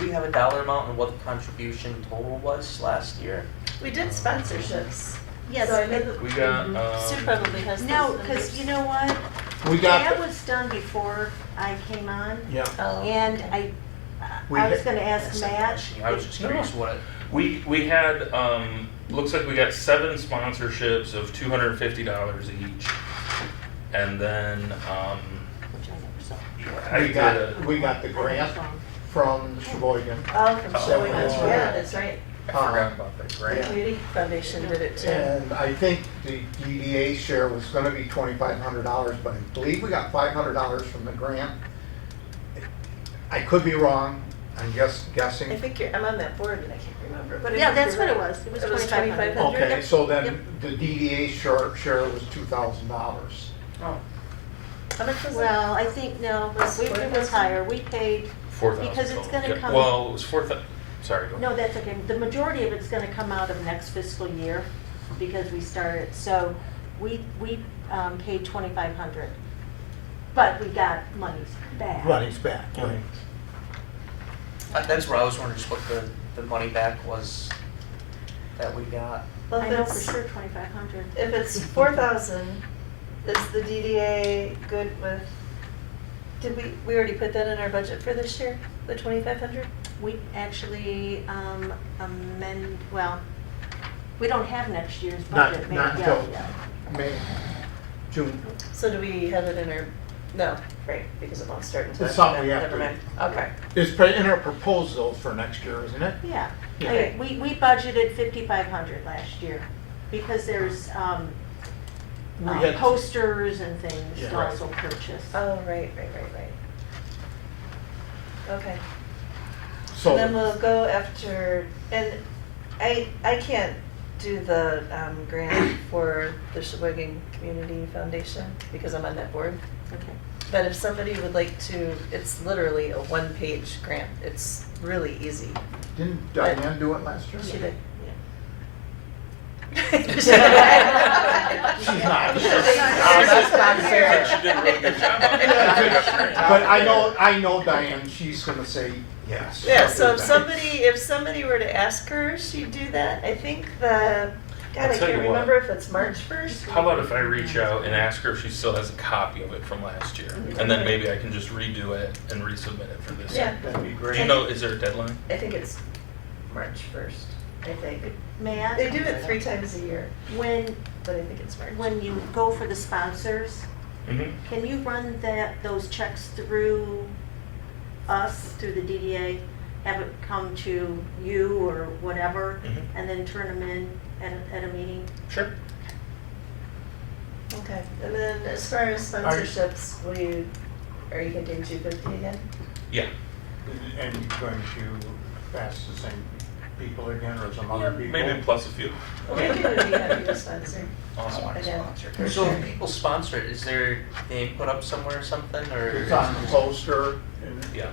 we have a dollar amount on what the contribution total was last year? we did sponsorships. Yes, So I know that. We got, Sue probably has those No, numbers. because you know what? We got, That was done before I came on, yeah, Oh, and okay. I We was had- gonna ask That's a Matt. question. I was just curious what it. we had, looks like we got 7 sponsorships of $250 each. And then, Which I never saw. I we did got, a, we got the grant from Sheboygan. Oh, from Sheboygan, Oh. yeah, that's right. I forgot about that The grant. Community Foundation did it too. And I think the DDA share was gonna be $2,500, but I believe we got $500 from the grant. I could be wrong, I'm just guessing. I think I'm on that board and I can't remember, but I Yeah, think that's you're what it right. was. It was It was 2,500. $2,500. Okay, so Yep. then the DDA share was $2,000. Oh. How much was it? Well, I think, no, Was it was 4,000? higher. We paid, 4,000 because it's total. gonna Yeah. come- Well, it was 4,000, sorry, go ahead. No, that's okay. The majority of it's gonna come out of next fiscal year because we started, so we paid 2,500. But we got monies back. Money's back, right. That's where I was wondering just what the money back was that we got. Well, I if know for it's, sure 2,500. if it's 4,000, is the DDA good with, did we already put that in our budget for this year, the 2,500? We actually well, we don't have next year's budget made Not yet. until May, June. So do we have it in our, no, right, because it won't start until. It's something after we that. have to- Never mind. Okay. It's in our proposal for next year, isn't it? Yeah, Okay. we budgeted 5,500 last year because there's We had- posters and things Yeah. to also purchase. Oh, right. Okay. So, And then we'll go after, and I can't do the grant for the Sheboygan Community Foundation because I'm on that board. Okay. But if somebody would like to, it's literally a one-page grant. It's really easy. didn't Diane do it last year? She did. She's not. That's not fair. She did a really good job on it. But I know Diane, she's gonna say yes. Yeah, so if somebody were to ask her, she'd do that. I think God, I'll I tell can't you what. remember if it's March 1st. How about if I reach out and ask her if she still has a copy of it from last year? And then maybe I can just redo it and resubmit it for this Yeah. year. That'd be Do great. you know, is there a deadline? I think it's March 1st, I think. May I? They do it 3 times a year, When, but I think it's March. when you go for the sponsors, Mm-hmm. can you run those checks through us, through the DDA? Have it come to you or whatever, Mhm. and then turn them in at a meeting? Sure. Okay, and then as far as sponsorships, are you thinking 250 again? Yeah. And you're going to ask the same people again or some other people? Maybe plus a few. Well, maybe we'd be happy to sponsor. I Awesome. want to Again. sponsor. For So sure. if people sponsor it, is there name put up somewhere or something, or? It's on the poster and, Yeah.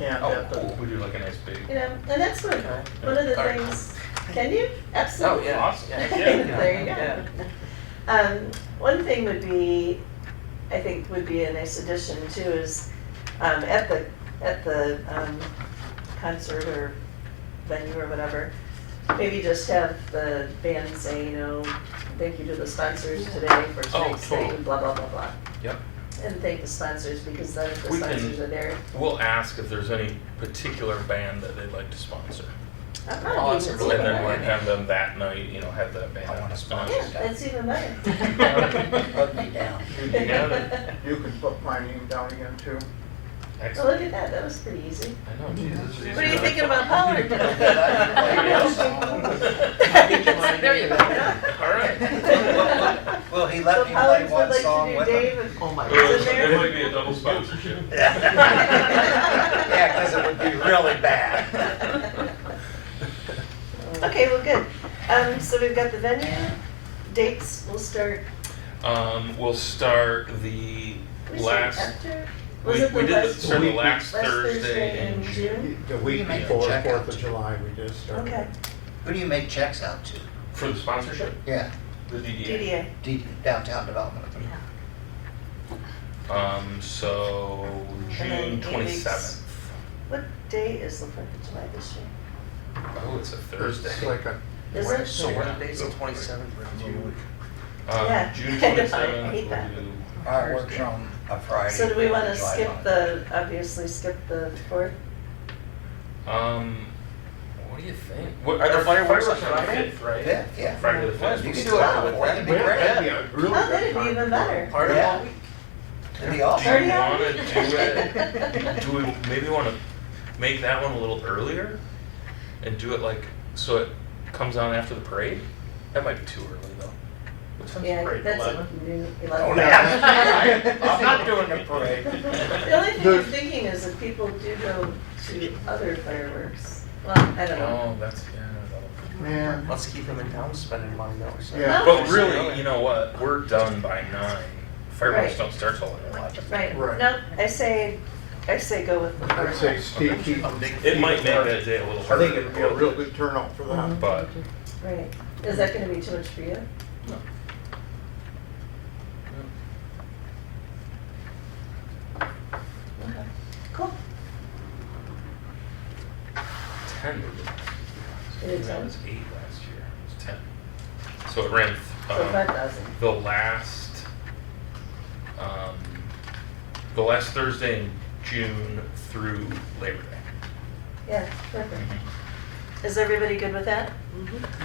and Oh, at the. cool. We do like a nice big. You know, and that's what, Okay. one of the Alright. things, can you? Oh, Absolutely. yeah. Awesome. Yeah. There you go. Yeah. One thing would be, I think would be a nice addition too is, at the concert or venue or whatever, maybe just have the band say, you know, thank you to the sponsors today for Oh, Streetscape totally. and blah, blah, blah, blah. Yep. And thank the sponsors, because then if the We can- sponsors are there. We'll ask if there's any particular band that they'd like to sponsor. I'll Oh, probably that's a even really see And then that. we'd have them that night, you know, have that band. I wanna sponsor Yeah, that's even better. Put me down. You got it. You can put my name down again too. Well, Excellent. look at that, that was pretty easy. I know, geez, this is What are you easier thinking than I about thought. Pollard? There you go. All right. Will he So let me play Pollard's one would like song to do with Dave him? and. Oh my Is God. it there? It might be a double sponsorship. Yeah, because it would be really bad. Okay, well, good. So we've got the venue, dates, we'll start, We'll start the we start last, after? we Was it the did last? start the week- last last Thursday in June. June? The week You make a before check out 4th of to. July, we just started. Okay, Who do you make checks out to? For the sponsorship, Yeah, the DDA. DDA. Downtown Development. So And then June 8 weeks. 27th. What day is the 4th of July this year? Oh, it's a Thursday. It's like a Is it? Wednesday. So Wednesday's the 27th of June. Yeah. June I 27th, hate we'll that. do. Our work's on a Friday. So do we wanna 4th of July skip on- obviously skip the 4th? What do you think? What, Are the fireworks on the Friday? 5th, right? Yeah, yeah. Friday the 5th. You can do it on the 4th, that'd be Yeah, great. that'd be a really Oh, good that'd be time. even better. Part of Yeah. all week. It'd be Do awesome. you Party on wanna it? do it, do we maybe wanna make that one a little earlier? And do it like, so it comes on after the parade? That might be too early though. What time's the Yeah, parade, that's 11? noon, Oh, 11. yeah. I'm not doing the parade. The only thing I'm thinking is if people do go to other fireworks, well, I don't know. Oh, that's, yeah, Man, Let's keep them in town spending money though, so. Yeah. that'll. But really, you know what, we're done by 9. Fireworks Right. don't start till 11. Right, Right. no, I say I say go with the I'd first. say Steve keep. It might make that day a little I harder. think it'd be a real good turnout for that. Mhm. But, Right. Is that gonna be too much for you? no. Okay. Cool. 10. It is That 10? was 8 last year. It was 10. So it ran, So 5,000. um, the last Thursday in June through Labor Day. Yeah, perfect. Is everybody good with that?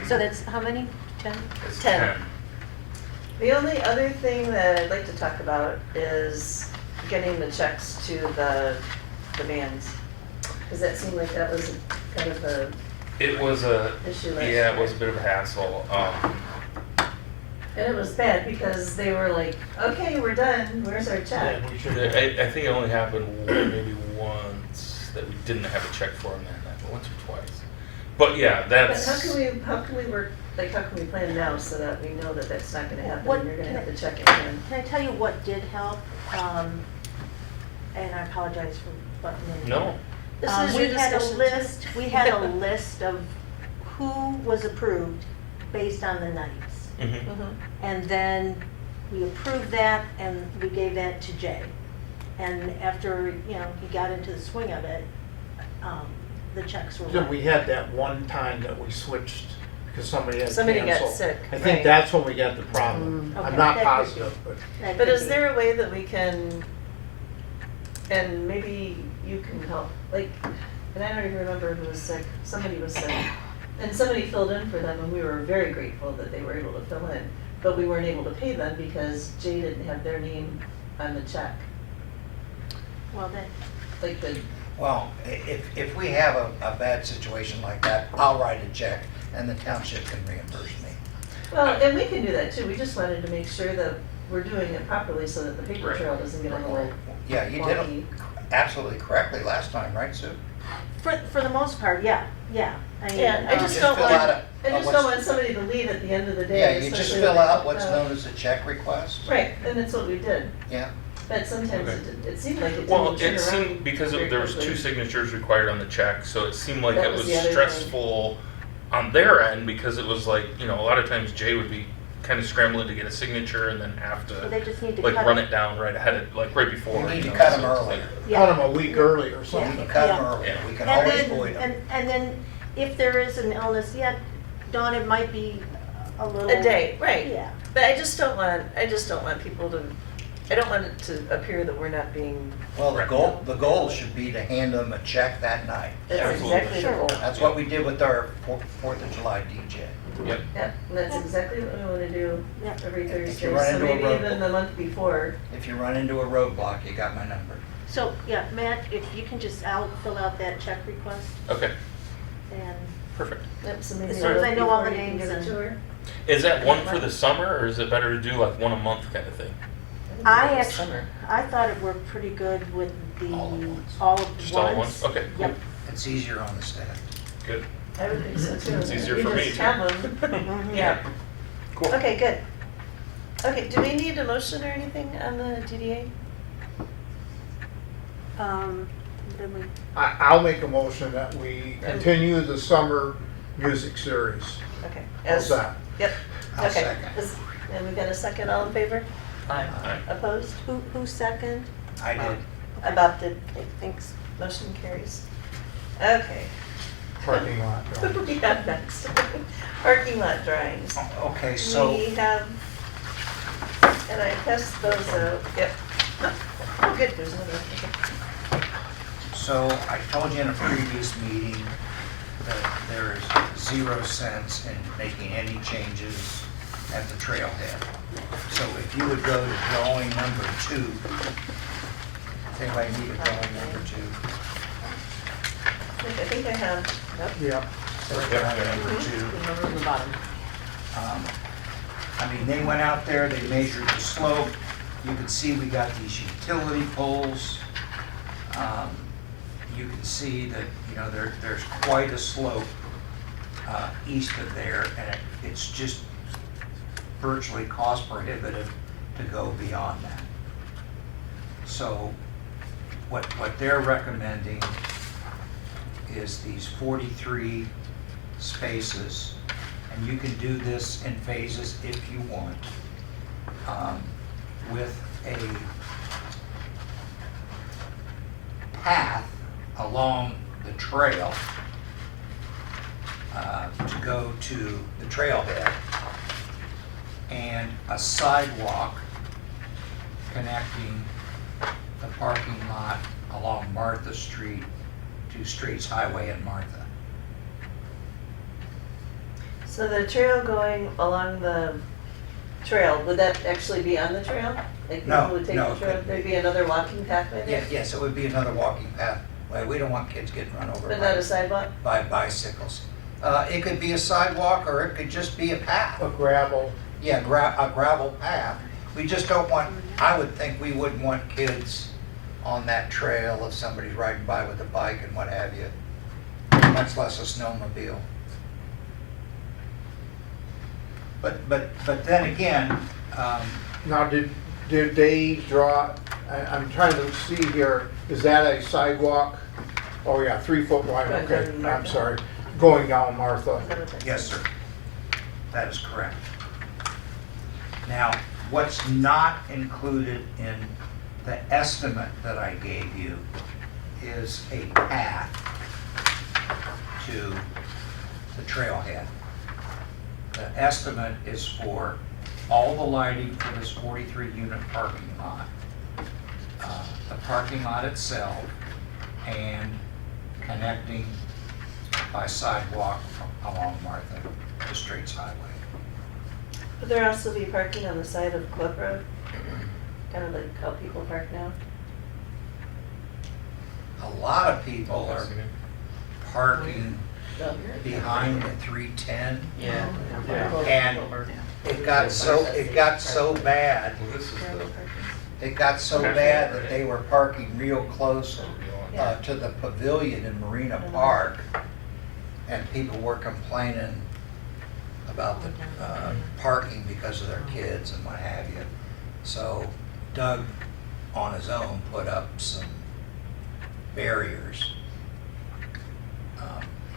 So that's how many? 10? It's 10. 10. The only other thing that I'd like to talk about is getting the checks to the vans. Because that seemed like that was kind of a It was a, issue last yeah, year. it was a bit of a hassle. And it was bad because they were like, okay, we're done, where's our check? Yeah, we should. I think it only happened maybe once that we didn't have a check for them that night, but once or twice. But yeah, But that's. how can we work, like, how can we plan now so that we know that that's not gonna happen What and you're gonna can have I- the check in hand? Can I tell you what did help? And I apologize for butting in. No. This is We your had a discussion, too. list, we had a list of who was approved based on the nights. Mhm. Mhm. And then we approved that and we gave that to Jay. And after, he got into the swing of it, the checks were. Then we had that one time that we switched because somebody had Somebody got canceled. sick, I right. think that's when we got the problem. Okay, I'm not that could be. positive, but. That But could is be. there a way that we can, and maybe you can help, like, and I don't even remember who was sick, somebody was sick. And somebody filled in for them and we were very grateful that they were able to fill in. But we weren't able to pay them because Jay didn't have their name on the check. Well, then, Like the, Well, if we have a bad situation like that, I'll write a check and the township can reimburse me. well, and we can do that too. We just wanted to make sure that we're doing it properly so that the paper Right. trail doesn't get a little Yeah, you did wonky. it absolutely correctly last time, right, Sue? for the most part, yeah. I mean, Yeah, I just Just don't fill want, out I just what's- don't want somebody to leave at the end of the day. Yeah, you just especially fill when they out what's helped out. known as a check request. Right, and that's what we did. Yeah, But sometimes Okay. it seemed like it didn't Well, turn it around seemed, because very there was quickly. 2 signatures required on the check, so it seemed like That it was was the other thing. stressful on their end, because it was like, a lot of times Jay would be kind of scrambling to get a signature and then have So they to, just need to like, cut run it. it down right ahead of, like, right before. We need to know, cut 'em so it's earlier. Yeah. Cut them a week early or we something. can cut them Yeah. early, we can And always then, void them. and then if there is an illness, yeah, Dawn, it might be a little. A day, right. Yeah. But I just don't want people to, I don't want it to appear that we're not being, Well, Right. the goal should be to hand them a check that night. that's Absolutely. exactly the goal. That's what we did with our Fourth of July DJ. Yep. Yeah, and that's exactly what we wanna do Yeah. every If Thursday, you run so into a maybe road- even the month before. If you run into a roadblock, you got my number. So, yeah, Matt, if you can just fill out that check request Okay, and, perfect. Yep, so maybe As the soon as month I know all the before you can names give it and- to her. Is that one for the summer, or is it better to do like one a month kind of thing? I think it was actually, summer. I thought it worked pretty good with the, All at once. all of Just the all at ones. once? Okay, cool. Yep. It's easier on the staff. Good. I would think so too. It's easier You for me, just too. have them. Mhm. Yeah. Cool. Okay, good. Okay, do we need a motion or anything on the DDA? Then we, Uh-huh. I'll make a motion that we continue the summer music series. Okay. How's As- that? Yep. I'll Okay. second. And we've got a second, all in favor? Aye. Alright. Opposed? who second? I did. Adopted. Okay, thanks. Motion carries. Okay. Parking lot. What do we have next? Parking lot drawings. Okay, so. We have, and I passed those out, yep. Oh, good, there's another one. Okay. So I told you in a previous meeting that there is 0 cents in making any changes at the trailhead. So if you would go to drawing number 2, if anybody need a drawing number 2, I think I have, yep. Yeah. there's Yep. drawing number 2. The number on the bottom. I mean, they went out there, they measured the slope. You can see we got these utility poles. You can see that, there's quite a slope east of there, and it's just virtually cost prohibitive to go beyond that. So what they're recommending is these 43 spaces, and you can do this in phases if you want, with a path along the trail to go to the trailhead, and a sidewalk connecting the parking lot along Martha Street to Straits Highway in Martha. So the trail going along the trail, would that actually be on the trail? Like No, people would take no, the it trail, couldn't be. there'd be another walking pathway there? Yes, it would be another walking path. Well, we don't want kids getting run over But not a sidewalk? by bicycles. It could be a sidewalk, or it could just be a path. A gravel, Yeah, a gravel path. We just don't want, I would think we wouldn't want kids on that trail if somebody's riding by with a bike and what have you, much less a snowmobile. But then again, now did they draw, I'm trying to see here, is that a sidewalk? Oh yeah, 3 foot wide, Going okay, down I'm Martha. sorry, going down Martha. Is that what that yes, says? sir, that is correct. Now, what's not included in the estimate that I gave you is a path to the trailhead. The estimate is for all the lighting for this 43-unit parking lot, the parking lot itself, and connecting by sidewalk along Martha to Straits Highway. Would there also be parking on the side of Club Road? Kind of like how people park now? A lot of people are parking No. behind the 310, Yeah. and it got so bad. Well, this is the. It got so bad that they were parking real close Yeah. to the pavilion in Marina Park, and people were complaining about the parking because of their kids and what have you. So Doug, on his own, put up some barriers.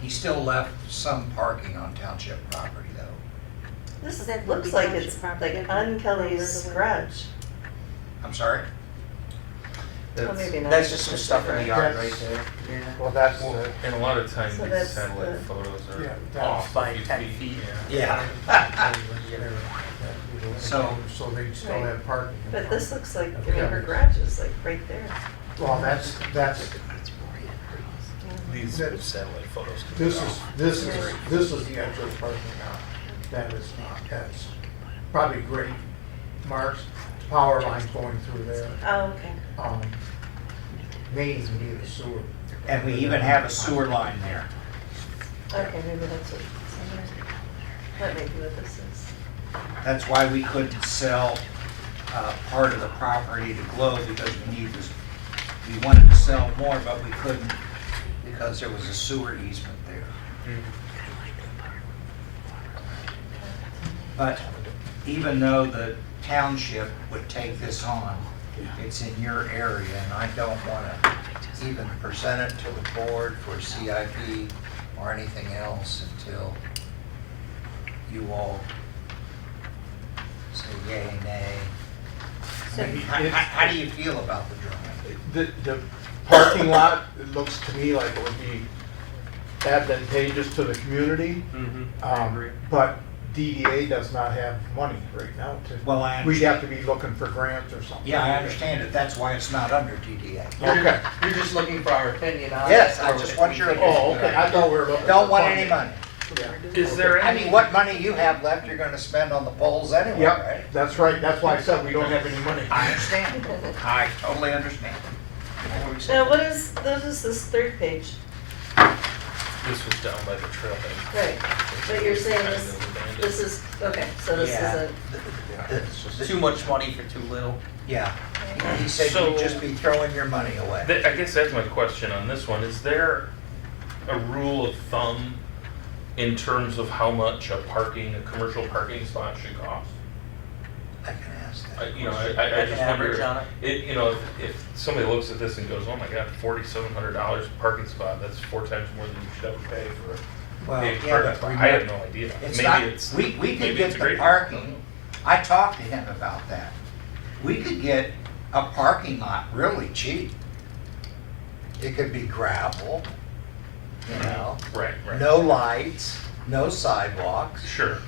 He still left some parking on township property, though. This That would looks be like township it's property. like on Kelly's garage. I'm sorry? Well, maybe not. That's just some stuff in the yard right That's- there. Yeah. Well, that's, Well, and a lot of times So these that's satellite the- photos Yeah, are that's off by a few 10 feet. Yeah. So- So they still Right. have parking. But this looks like, I mean, her garage is like right there. Well, that's, These That- satellite photos. can be this is, off. this is the edge of the parking lot. That is not, that's probably great marks, power lines going through there. Oh, okay. Mains would be the sewer. And we even have a sewer line there. Okay, maybe that's what, that may be what this is. That's why we couldn't sell part of the property to Glow, because we need this, we wanted to sell more, but we couldn't because there was a sewer easement there. But even though the township would take this on, it's in your area, and I don't want to even present it to the board for CIP or anything else until you all say yay, nay. So- How do you feel about the drawing? The parking lot, it looks to me like it would be advantageous to the community. I agree. But DDA does not have money right now to. Well, I We'd have to understand. be looking for grants or something. Yeah, I understand it, that's why it's not under DDA. Okay. You're just looking for our opinion on it? Yes, I or just if want we your think opinion. Oh, okay, I thought we were looking. Don't for want funding. any money. Yeah. Is there I any? mean, what money you have left, you're gonna spend on the polls anyway, Yep, right? that's right, that's why I said we don't have any money. I understand, I totally understand. What were you saying? Now, what is this third page? This was down by the trailhead. Right, but you're saying Kind this, of abandoned. this is, okay, so this Yeah. isn't, Too much money for too little. Yeah, he said So- you'd just be throwing your money away. I guess that's my question on this one. Is there a rule of thumb in terms of how much a commercial parking spot should cost? I can realize that. I just Average wonder, on it? if somebody looks at this and goes, oh my God, $4,700 parking spot, that's 4 times more than you should ever pay for Well, a yeah, parking but spot. remember, I have no idea. It's Maybe not, it's, we could maybe get it's the great. parking, I talked to him about that. We could get a parking lot really cheap. It could be gravel, you know, Right, right. no lights, no sidewalks, Sure.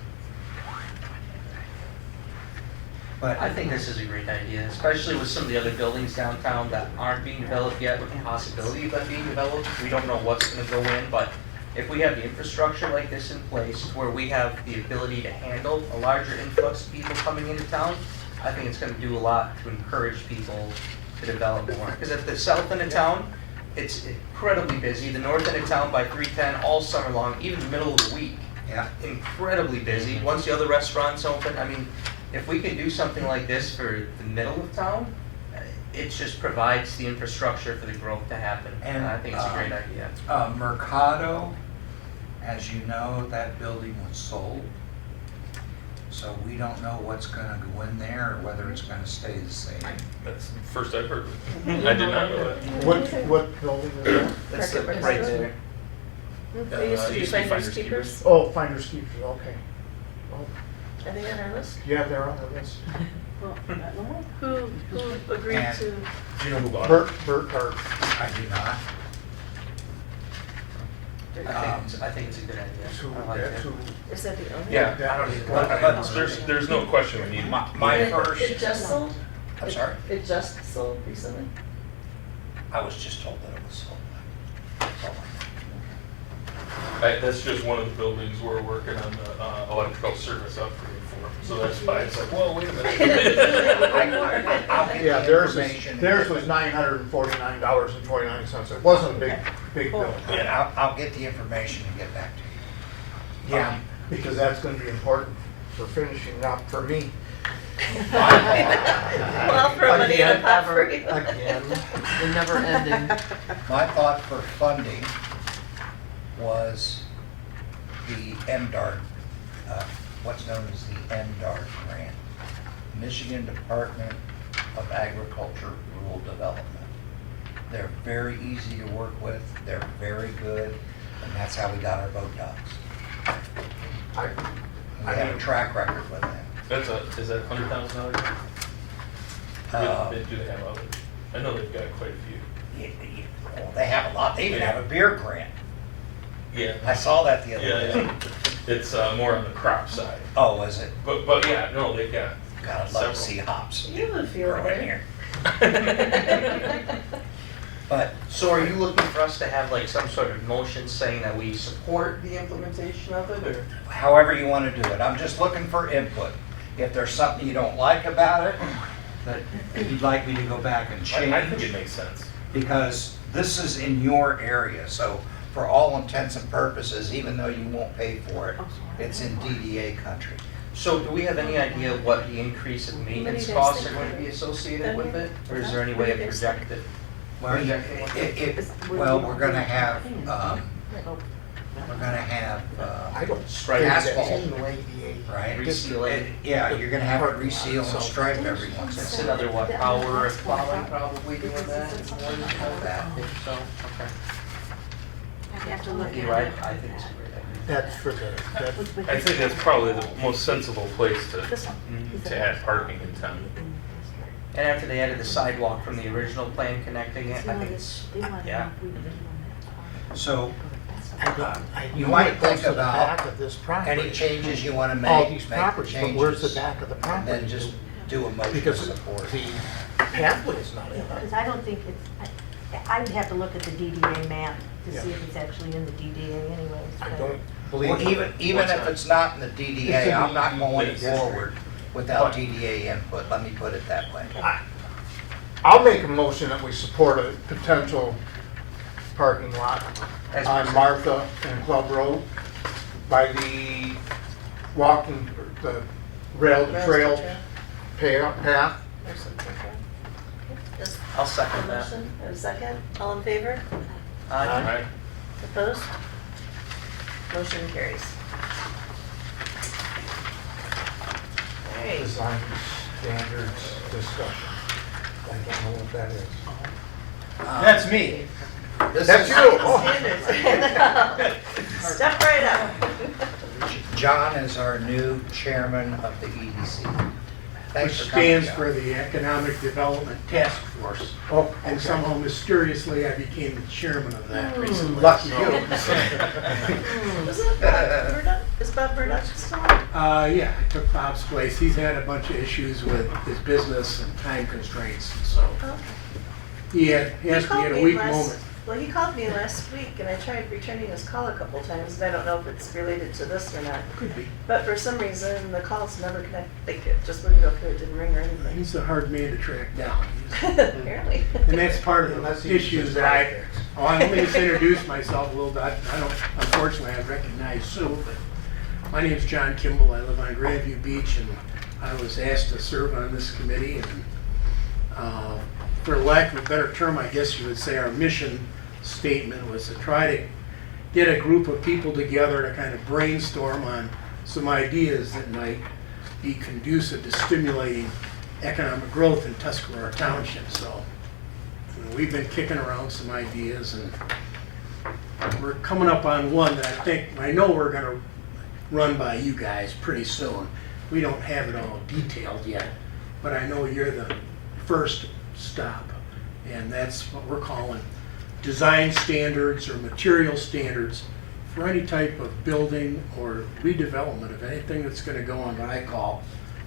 but. I think this is a great idea, especially with some of the other buildings downtown that aren't being developed yet, with the possibility of them being developed. We don't know what's gonna go in, but if we have the infrastructure like this in place, where we have the ability to handle a larger influx of people coming into town, I think it's gonna do a lot to encourage people to develop more. Because at the south end of town, it's incredibly busy, the north end of town by 3:10 all summer long, even the middle of the week. Yeah. Incredibly busy, once the other restaurants open, I mean, if we can do something like this for the middle of town, it just provides the infrastructure for the growth to happen, and I think it's a great idea. Mercado, as you know, that building was sold. So we don't know what's gonna go in there or whether it's gonna stay the same. That's the first I've heard of it. I did not know that. What building is that? That's Market right restaurant? there. They used to It be used to be finders Finders keepers. Oh, Finders Keepers, okay. Oh, Are they on our list? yeah, they're on the list. Who agreed And- to? Do you know who bought it? Bert Hart. I do not. I think it's a good idea. I like That's it. who. Is that the owner? Yeah, I don't even. but there's no question we need. My It- first, It just sold? I'm sorry, It just sold recently? I was just told that it was sold. That's all That's just one of the buildings we're working on the electrical service upgrade for. So that's why it's like, whoa, wait a minute. I'll get Yeah, the theirs information. was $949.29. It wasn't a big bill. And I'll get the information and get back to you. Yeah, because that's gonna be important for finishing up for me. Well, I'll throw money in a pot for you. Again. The never ending. My thought for funding was the MDART, what's known as the MDART grant, Michigan Department of Agriculture Rural Development. They're very easy to work with, they're very good, and that's how we got our boat docks. We have a track record with them. Is that $100,000? Uh, Do they have others? I know they've got quite a Well, they have a lot, they even have a beer grant. few. Yeah. I saw that the other Yeah, day. yeah. It's more on the crop side. Oh, is it? But yeah, no, they've got God, I'd love to see hops You would feel grow in it. here. But So are you looking for us to have like some sort of motion saying that we support the implementation of it, or? however you want to do it, I'm just looking for input. If there's something you don't like about it, that you'd like me to go back and I think it change, makes sense. because this is in your area, so for all intents and purposes, even though you won't pay for it, it's in DDA country. So do we have any idea what the increase in maintenance guys costs are think going to be associated with it? Or is Huh? there any way of projecting? Well, we're gonna have, I don't Stripe think asphalt. that's in the ADA. right? Reseal it. Yeah, you're gonna have to reseal and stripe every once in It's a while. another what, hour of plowing probably doing that? More than that, I think so, okay. I have to look at it. You're right, I think it's a great idea. That's for the, I think that's probably the most sensible place This one. to add parking in town. And after they added the sidewalk from the original plan connecting it, I think it's, yeah. So, you know might it goes think to the about back of this property. any changes you wanna make, All make these the properties, but changes. where's the back of the property? And then just do a motion of Because support. the pathway is not in Because it. I don't think it's, I would have to look at the DDA map to see Yeah. if it's actually in the DDA anyways. I but- don't believe. Well, even What's if that? it's not in the It's DDA, in I'm the not going district. forward without DDA input, let me put it that way. I'll make a motion that we support a potential parking lot As on presented. Martha and Club Road by the walking, the rail to trail path. Is I'll a second that. motion, and a second, all in favor? Right? Opposed? Motion carries. Alright, Designs. standards discussion. I don't know what that is. That's me. This That's is- you. Standards. Step right up. John is our new chairman of the EDC. Which Thanks for coming, stands John. for the Economic Development Task Force. Oh, And somehow mysteriously, I became the chairman of that recently. Lucky so- you. Isn't it Bob Burnett? Is Bob Burnett still on? Yeah, I took Bob's place. He's had a bunch of issues with his business and time constraints, and so Okay. he asked me called at a me weak last- moment. Well, he called me last week, and I tried returning his call a couple times, and I don't know if it's related to this or not. Could be. But for some reason, the calls never connect. Like, it just wouldn't go through. It didn't ring or anything. He's a hard man to track down. He's- Apparently. And that's part of Unless the he issues uses that I, graphics. oh, let me just introduce myself a little bit. I don't, unfortunately, I recognize Sue, but my name's John Kimball. I live on Grandview Beach, and I was asked to serve on this committee. And for lack of a better term, I guess you would say our mission statement was to try to get a group of people together to kind of brainstorm on some ideas that might be conducive to stimulating economic growth in Tuscarora Township. So we've been kicking around some ideas, and we're coming up on one that I know we're gonna run by you guys pretty soon. We don't have it all detailed yet, but I know you're the first stop, and that's what we're calling design standards or material standards for any type of building or redevelopment of anything that's gonna go on what I call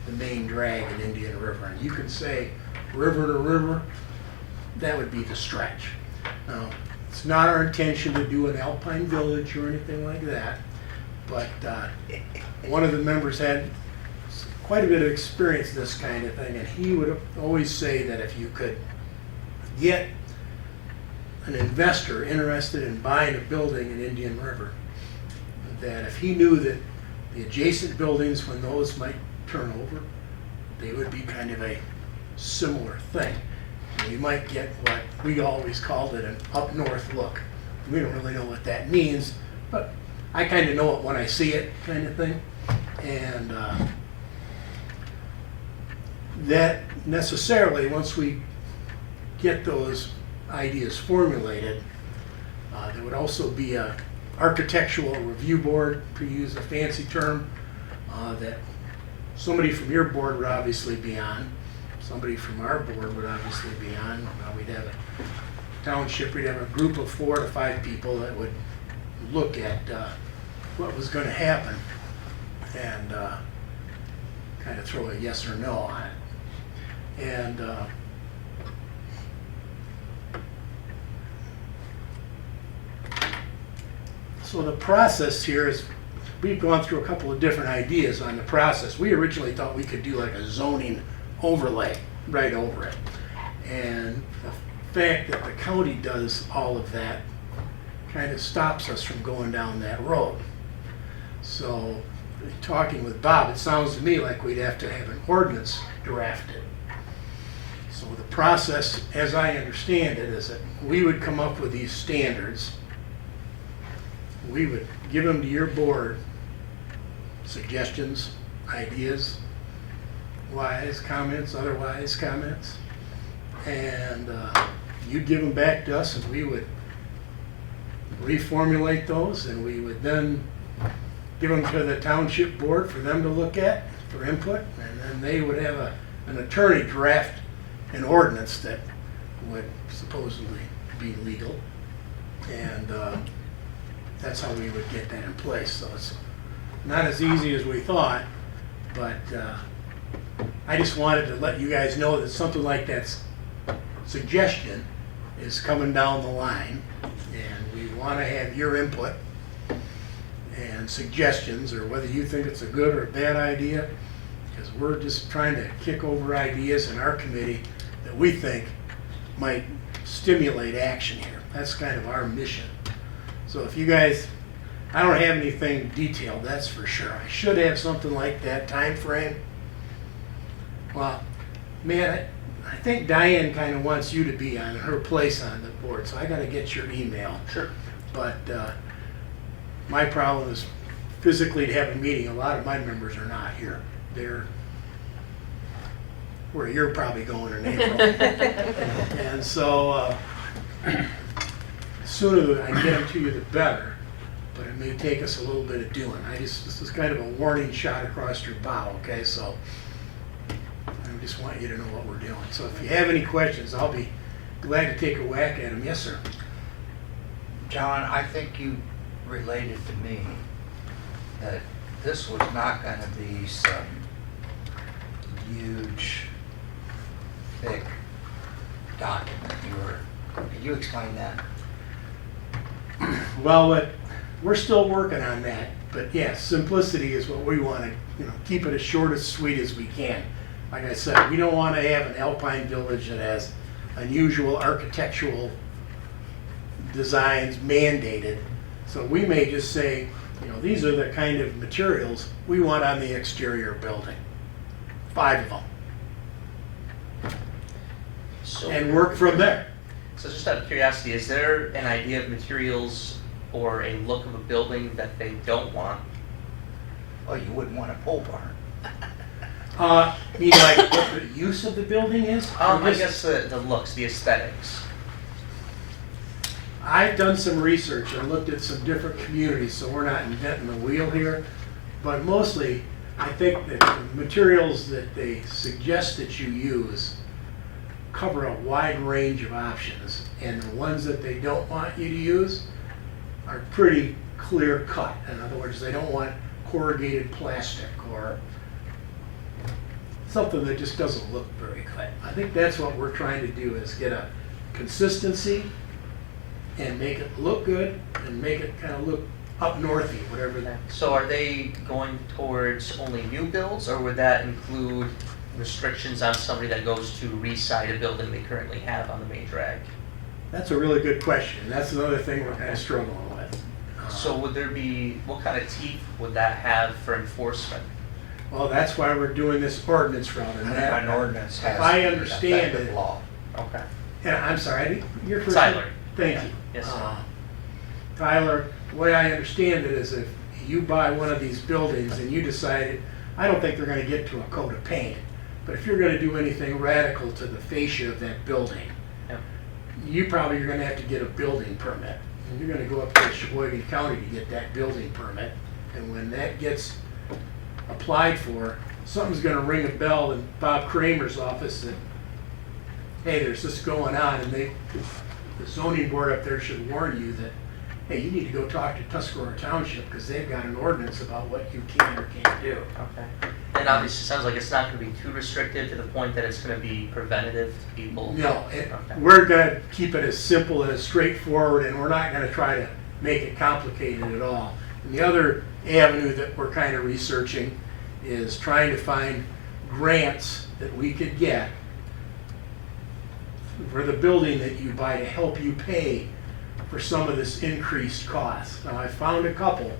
the main drag in Indian River. And you can say river to river, that would be the stretch. Now, it's not our intention to do an Alpine Village or anything like that, but one of the members had quite a bit of experience in this kind of thing, and he would always say that if you could get an investor interested in buying a building in Indian River, that if he knew that the adjacent buildings, when those might turn over, they would be kind of a similar thing. And you might get what we always called it an up north look. We don't really know what that means, but I kind of know it when I see it, kind of thing. And that necessarily, once we get those ideas formulated, there would also be a architectural review board, to use a fancy term, that somebody from your board would obviously be on, somebody from our board would obviously be on. We'd have a township, we'd have a group of 4 to 5 people that would look at what was going to happen and kind of throw a yes or no on it. And so the process here is, we've gone through a couple of different ideas on the process. We originally thought we could do like a zoning overlay right over it. And the fact that the county does all of that kind of stops us from going down that road. So, talking with Bob, it sounds to me like we'd have to have an ordinance drafted. So the process, as I understand it, is that we would come up with these standards. We would give them to your board, suggestions, ideas, wise comments, otherwise comments, and you'd give them back to us, and we would reformulate those, and we would then give them to the township board for them to look at for input, and then they would have an attorney draft an ordinance that would supposedly be legal, and that's how we would get that in place. So it's not as easy as we thought, but I just wanted to let you guys know that something like that suggestion is coming down the line, and we want to have your input and suggestions, or whether you think it's a good or a bad idea, because we're just trying to kick over ideas in our committee that we think might stimulate action here. That's kind of our mission. So if you guys, I don't have anything detailed, that's for sure. I should have something like that time frame. Well, man, I think Diane kind of wants you to be on her place on the board, so I got to get your email. Sure. But my problem is physically to have a meeting. A lot of my members are not here. where you're probably going in April. And so, sooner I get them to you, the better, but it may take us a little bit of doing. This is kind of a warning shot across your bow, okay? So I just want you to know what we're doing. So if you have any questions, I'll be glad to take a whack at them. Yes, sir. John, I think you related to me that this was not gonna be some huge, thick document. Could you explain that? Well, we're still working on that, but yes, simplicity is what we want to, keep it as short as sweet as we can. Like I said, we don't want to have an alpine village that has unusual architectural designs mandated. So we may just say, these are the kind of materials we want on the exterior building. 5 of them. So, And work from there. so just out of curiosity, is there an idea of materials or a look of a building that they don't want? Well, you wouldn't want a pole barn. Mean like what the use of the building is? Or I just- guess the looks, the aesthetics. I've done some research and looked at some different communities, so we're not inventing the wheel here. But mostly, I think that the materials that they suggest that you use cover a wide range of options. And the ones that they don't want you to use are pretty clear cut. In other words, they don't want corrugated plastic or something that just doesn't look very good. I think that's what we're trying to do, is get a consistency and make it look good and make it kind of look up northy, whatever that. So are they going towards only new builds, or would that include restrictions on somebody that goes to re-side a building they currently have on the main drag? That's a really good question. That's another thing we're kind of struggling with. So would there be, what kind of teeth would that have for enforcement? Well, that's why we're doing this ordinance route. And that, An ordinance has if I the understand effective it, law. Okay. yeah, I'm sorry, your first Tyler. Thank Yeah. you. Yes, sir. Tyler, the way I understand it is if you buy one of these buildings and you decide, I don't think they're gonna get to a coat of paint, but if you're gonna do anything radical to the fascia of that building, Yep. you probably are gonna have to get a building permit. And you're gonna go up to Sheboygan County to get that building permit. And when that gets applied for, something's gonna ring a bell in Bob Kramer's office that, hey, there's this going on, and the zoning board up there should warn you that, hey, you need to go talk to Tuscarora Township, because they've got an ordinance about what you can or can't do. Okay. And obviously, it sounds like it's not gonna be too restrictive to the point that it's gonna be preventative to people. No, Okay. we're gonna keep it as simple and as straightforward, and we're not gonna try to make it complicated at all. And the other avenue that we're kind of researching is trying to find grants that we could get for the building that you buy to help you pay for some of this increased cost. Now, I found a couple.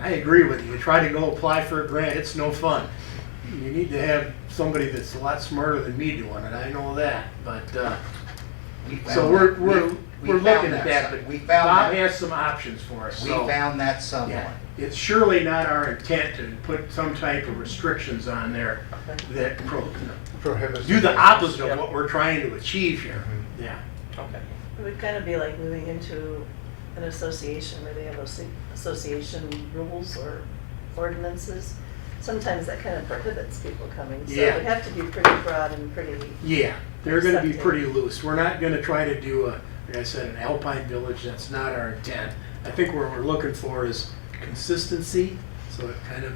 I agree with you. You try to go apply for a grant, it's no fun. You need to have somebody that's a lot smarter than me doing it, I know that, but, We so found we're found looking at that, we but found Bob that- has some options for us, We so. found that someone. Yeah, it's surely not our intent to put some type of restrictions on there that Prohibits. do the opposite of what we're trying to achieve here, yeah. Okay. It would kind of be like moving into an association where they have association rules or ordinances. Sometimes that kind of prohibits people coming, so Yeah. it would have to be pretty broad and pretty, Yeah, they're gonna be Accepted. pretty loose. We're not gonna try to do like I said, an alpine village, that's not our intent. I think what we're looking for is consistency, so it kind of,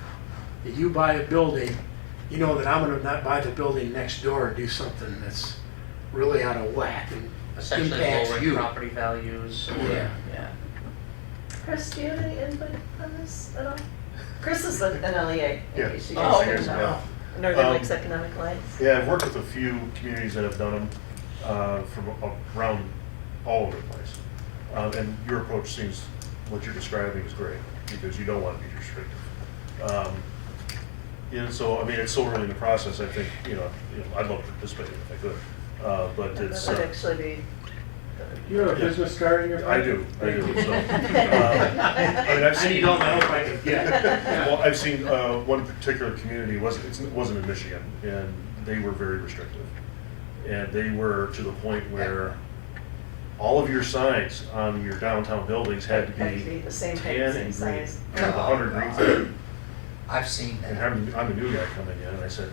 if you buy a building, you know that I'm gonna not buy the building next door and do something that's really out of whack and Essentially impacts lowering you. property values or, Yeah. yeah. Chris, do you have any input on this at all? Chris is an LEA, Yeah. in case you Oh, guys okay. didn't know. Yeah. Northern Lakes Economic Alliance. Yeah, I've worked with a few communities that have done them from around all over the place. And your approach seems, what you're describing is great, because you don't want to be restrictive. And so, I mean, it's so early in the process, I think, I'd love to participate if I could. But And it's, that would actually be You have a business card in your I pocket? do, so. I mean, I've I seen. need all the help I can get. Well, I've seen, one particular community, wasn't in Michigan, and they were very restrictive. And they were to the point where all of your signs on your downtown buildings had to Had to be be the same height, tan same and green. size. And the 100 green thing. I've seen And that. I'm the new guy coming in, and I said,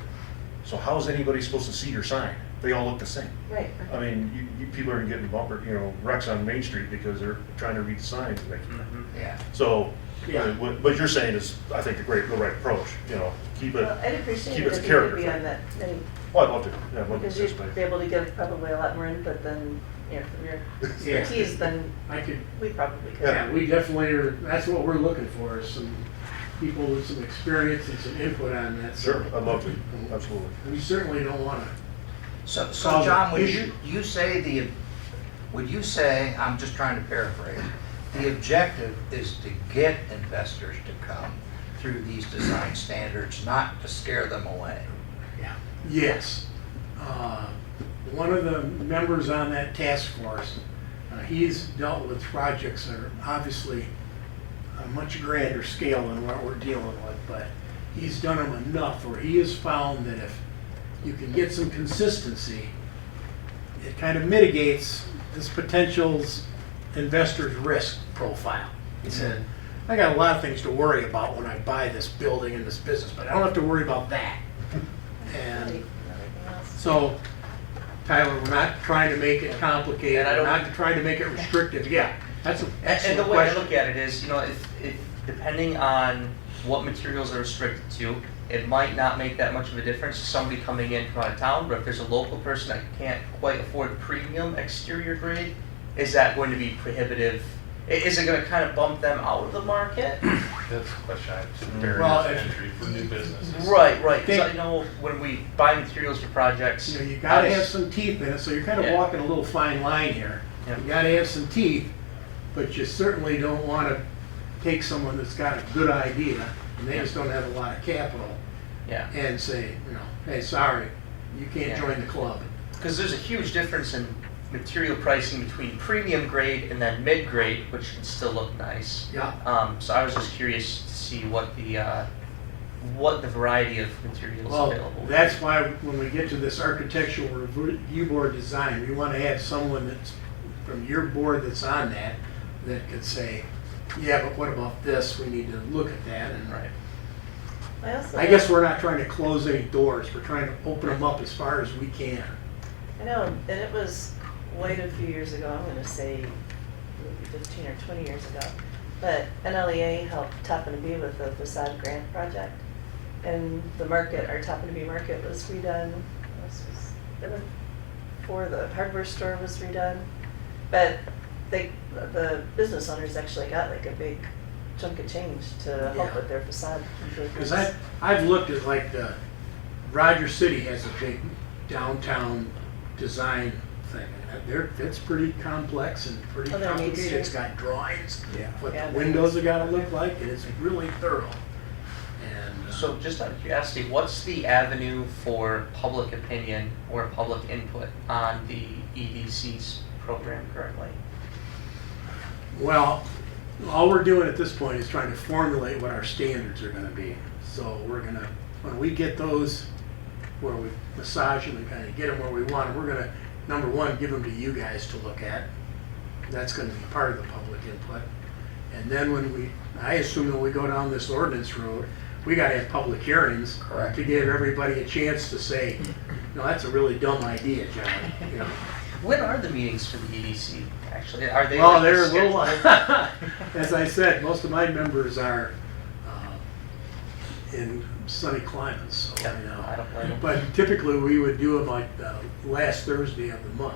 so how's anybody supposed to see your sign? They all look the same. Right. I mean, you people are getting bumper, wrecks on Main Street because they're trying to read the signs and they can't. Yeah. So, Yeah. what you're saying is, I think, the right approach, keep it, Well, I'd appreciate keep it its if you character could be thing. on that committee, Well, I'd love to, yeah, I'd love to because you'd participate. be able to give probably a lot more input than, from your Yeah. expertise than I could, we probably could. yeah, we definitely are, that's what we're looking for, is some people with some experience and some input on that. Sure, I'd love to, absolutely. We certainly don't wanna, So Solve John, the would issue. you say, I'm just trying to paraphrase, the objective is to get investors to come through these design standards, not to scare them away? yes. One of the members on that task force, he's dealt with projects that are obviously a much grander scale than what we're dealing with, but he's done them enough where he has found that if you can get some consistency, it kind of mitigates this potential investor's risk profile. He said, I got a lot of things to worry about when I buy this building and this business, but I don't have to worry about that. And Everything else. so, Tyler, we're not trying to make it complicated, And I we're don't- not trying to make it restrictive, yeah, that's an And excellent the way I question. look at it is, if depending on what materials are restricted to, it might not make that much of a difference to somebody coming in from out of town, but if there's a local person that can't quite afford premium exterior grade, is that going to be prohibitive? Is it gonna kind of bump them out of the market? That's a question I have, to barriers Well, to if- entry for new businesses. Right, right, 'cause I Think- know when we buy materials for projects. You know, you I gotta was- have some teeth in it, so you're kind of Yeah. walking a little fine line here. Yeah. You gotta have some teeth, but you certainly don't wanna take someone that's got a good idea, and they just don't have a lot of capital, Yeah. and say, hey, sorry, you can't Yeah. join the club. Because there's a huge difference in material pricing between premium grade and then mid grade, which can still look nice. Yeah. So I was just curious to see what the variety of materials Well, available. that's why when we get to this architectural review board design, we wanna have someone that's, from your board that's on that, that could say, yeah, but what about this, we need to look at that, and Right. I guess we're not trying to close any doors, we're trying to open them up as far as we can. I know, and it was quite a few years ago, I'm gonna say maybe 15 or 20 years ago. But NLEA helped Toppin and B with the facade grant project. And the market, our Toppin and B market was redone, before the hardware store was redone. But the business owners actually got like a big chunk of change to help Yeah. with their facade improvements. Cause I've looked at like the, Roger City has a big downtown design thing. It's pretty complex and pretty Oh, they're Main complicated, it's Street? got drawings, what Yeah, the they're windows Main are gotta look like, and it's really thorough. And, So just out of curiosity, what's the avenue for public opinion or public input on the EDC's program currently? well, all we're doing at this point is trying to formulate what our standards are gonna be. So we're gonna, when we get those, where we massage them and kind of get them where we want them, we're gonna, number one, give them to you guys to look at. That's gonna be part of the public input. And then I assume when we go down this ordinance road, we gotta have public hearings. Correct. To give everybody a chance to say, no, that's a really dumb idea, John, When are the meetings for the EDC, actually? Are they? Well, like they're a little, scheduled? as I said, most of my members are in sunny climates, so, Yeah, I don't blame them. But typically, we would do them like the last Thursday of the month.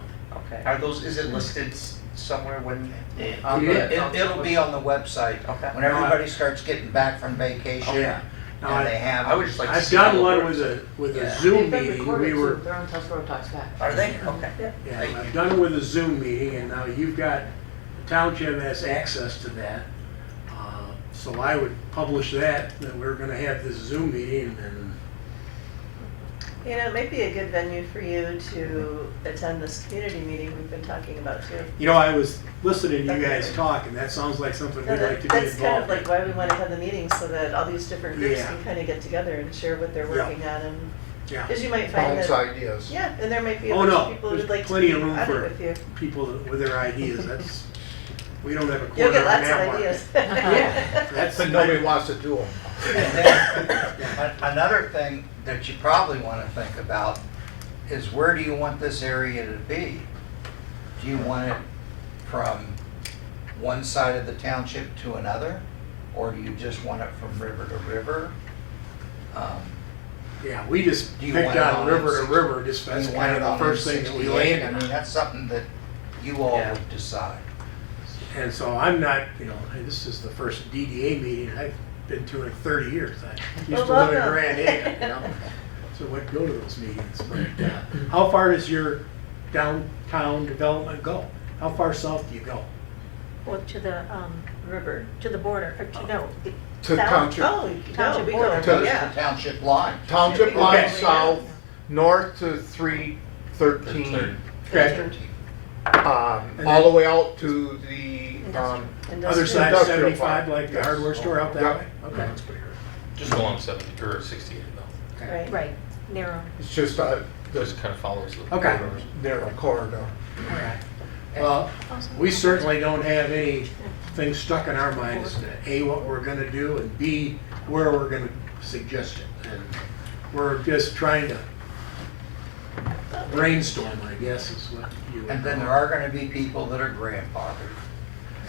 Okay, is it listed somewhere when? It'll be on the website. Okay. When everybody starts getting back from vacation, Yeah. Now, and they have. I would just like to I've see how done it one works. with a Yeah. Zoom They've been meeting, recorded we too. were, They're on Tuscarora Talks Back. Are they? Yeah. Okay. Yeah. yeah, Thank I've you. done it with a Zoom meeting, and now you've got, the township has access to that. So I would publish that we're gonna have this Zoom meeting, and You know, it might be a good venue for you to attend this community meeting we've been talking about too. You know, I was listening to you guys talk, and that sounds like something we'd like to be That's kind of involved like in. why we want to have the meeting, so that all these different groups Yeah. can kind of get together and share what they're Yeah. working on, and, Yeah. because you might find Bounce that, ideas. yeah, and there might be a Oh, bunch no, of people who'd there's like to plenty be of room on it for with you. people with their ideas. That's, we don't have a You'll quarter get on lots of that market. ideas. Yeah, that's. But nobody wants to do them. And then, another thing that you probably want to think about is where do you want this area to be? Do you want it from one side of the township to another? Or do you just want it from river to river? Yeah, we just Do you picked want it on on river to M6? river, just Do that's you want kind it of on the first thing that we 68? landed I mean, on. that's something that you all Yeah. would decide. And so I'm not, you know, hey, this is the first DDA meeting I've been to in 30 years. I used to Well, live in welcome. Grand Haven, you know, so would go to those meetings. But how far does your downtown development go? How far south do you go? Well, to the, River. to the border, or to, no. To south- township. Oh, no, Township we go, border. To Goes yeah. to township line. Township Okay. line Okay. south, north to 313, Okay. all the way out to the, Other side of Industrial 75, park. like the Yes. hardware store out that Yep. way? Okay. Just along 70, or 68 though. Right. Right, narrow. it's just a, Just kind of follows the Okay. corridors. narrow corridor. All right. Well, we certainly don't have anything stuck in our mind as to A, what we're gonna do, and B, where we're gonna suggest it. And we're just trying to brainstorm, I guess, is what you would And then there call it. are gonna be people that are grandfathered.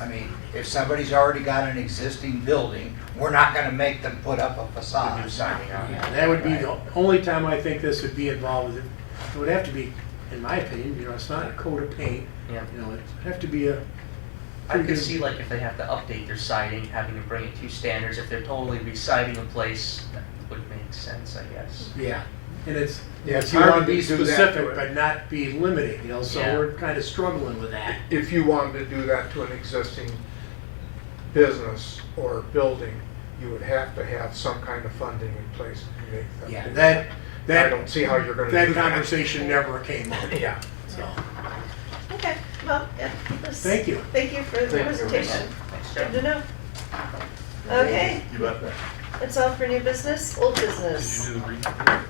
I mean, if somebody's already got an existing building, we're not gonna make them put up a facade sign. Yeah, that would be the only time I think this would be involved. It would have to be, in my opinion, you know, it's not a coat of paint. Yeah. You know, it'd have to be a I pretty could good. see like if they have to update their siding, having to bring it to standards, if they're totally re-siding a place, that would make sense, I guess. Yeah, and it's Yeah, it's if you hard to wanted be to do that specific, to it. but not be limiting, you know, so Yeah. we're kind of struggling with that. If you wanted to do that to an existing business or building, you would have to have some kind of funding in place to make them Yeah, do that, I don't see how you're gonna do that. that conversation never came up. Yeah. So, Okay, well, yeah, keep us. thank you. Thank you for the Thank you. presentation. Thanks, Good Joe. to know. Okay, You bet. that's all for new business, old Did business. you do the read?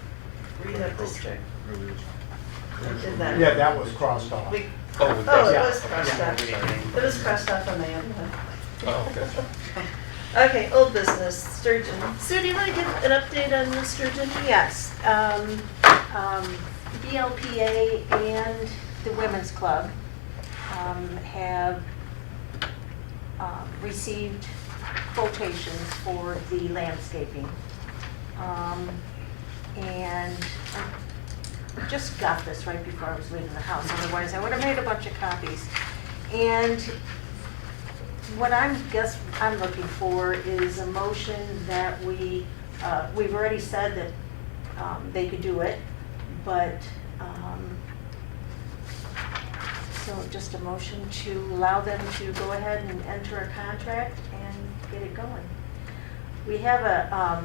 Rehab district. Really is. We did that. Yeah, that was crossed off. We, Oh, with oh, it that. was crossed Yeah. off. It was crossed off on my own one. Oh, okay. Okay, old business, sturgeon. Sue, do you want to give an update on the sturgeon? Yes, BLPA and the Women's Club have received quotations for the landscaping. And I just got this right before I was leaving the house, otherwise I would have made a bunch of copies. And what I'm looking for is a motion that we've already said that they could do it, but, so just a motion to allow them to go ahead and enter a contract and get it going. We have a,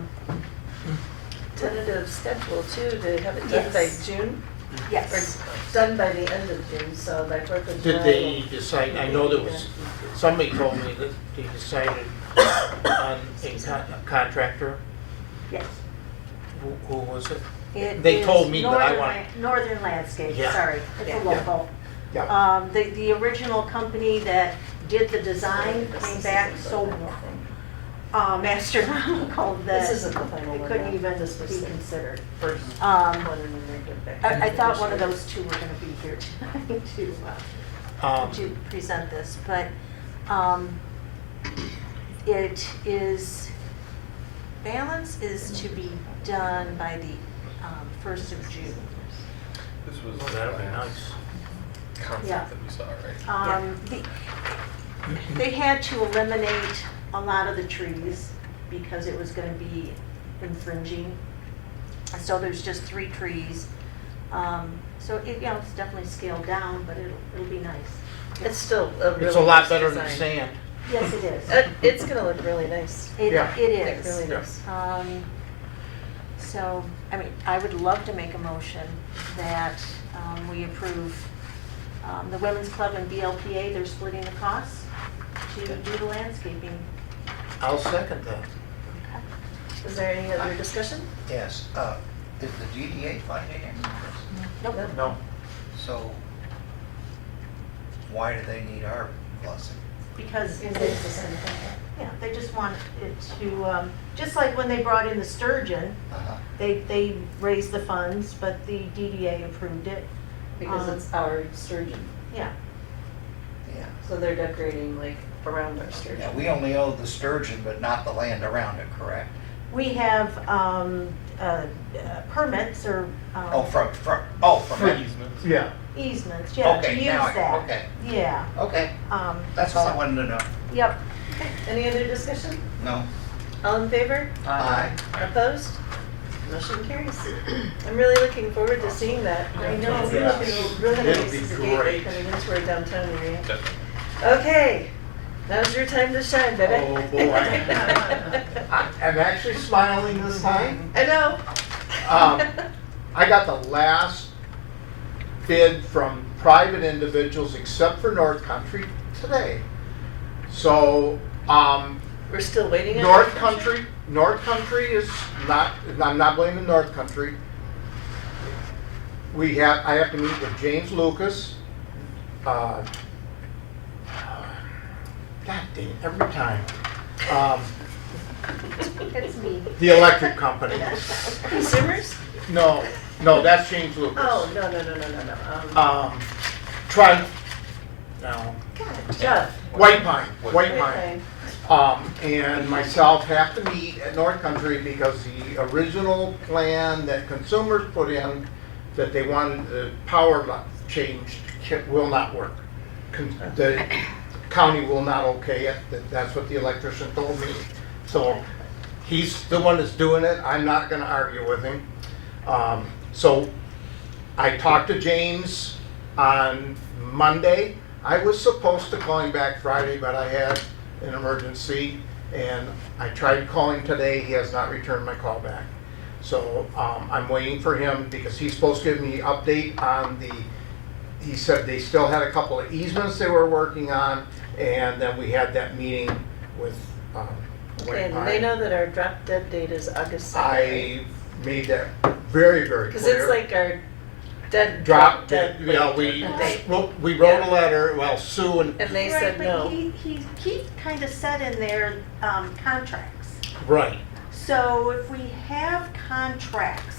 Tentative schedule too, to have it done by Yes. June? Or yes, done by the end of June, so by 4th of July. Did they decide, I know there was, somebody told me that they decided on a contractor, yes. who was it? It They is told me, but I Northern want, Northern Landscape, Yeah. sorry, it's Yeah. a local. Yeah. The original company that did the design came back so astronomical that This isn't the final it one. couldn't yeah. even This was be the considered. first Um, one, and then they get back. I to thought the one of issue. those two were gonna be here tonight um, to present this, but, it is, balance is to be done by the, 1st of June. This was oh, that'll be nice. conflict Yeah. that we saw, right? They had to eliminate a lot of the trees because it was gonna be infringing. So there's just 3 trees. So it, you know, it's definitely scaled down, but it'll be nice. It's still a really It's a lot nice better than design. sand. Yes, it is. It's gonna look really nice. It Yeah. is. Really nice. So, I mean, I would love to make a motion that we approve the Women's Club and BLPA, they're splitting the costs to do the landscaping. I'll second that. Is there any other discussion? Yes, is the DDA funding any of this? Nope. No, So why do they need our blessing? Because Because it's the same thing. yeah, they just want it to, just like when they brought in the sturgeon, Uh-huh. they raised the funds, but the DDA approved it. Because it's our sturgeon, Yeah, Yeah. so they're decorating like around our sturgeon. Yeah, we only owe the sturgeon, but not the land around it, correct? we have permits or Oh, from For that. easements. Yeah. easements, yeah, to Okay, use now that. okay, Yeah, okay. That's all I wanted to know. yep. Okay, any other discussion? No? All in favor? Aye. Opposed? Motion carries. I'm really looking forward to seeing that. I know, it's Yeah. gonna be really It'll nice be as a gateway great. coming into our downtown area. Definitely. Okay, now's your time to shine, baby. Oh, boy. I'm actually smiling this time. I know. I got the last bid from private individuals except for North Country today. So, We're still waiting on. North Country is not, I'm not blaming North Country. I have to meet with James Lucas. God dang it, every time. It's me. The electric company. Consumers? No, that's James Lucas. Oh, no. No, God, Jeff. White Pine. Okay. And myself have to meet at North Country because the original plan that consumers put in, that they wanted the power changed, will not work. The county will not okay it, that's what the electrician told me. So he's the one that's doing it, I'm not gonna argue with him. So I talked to James on Monday. I was supposed to call him back Friday, but I had an emergency, and I tried calling today, he has not returned my call back. So I'm waiting for him, because he's supposed to give me an update on he said they still had a couple of easements they were working on, and then we had that meeting with White And Pine. they know that our drop dead date is August 2nd. I made that very, very clear. Because it's like our Drop dead. dead, yeah, we date. wrote a letter, well, Sue and, And they Right, said but no. he kind of said in their contracts. right. So if we have contracts,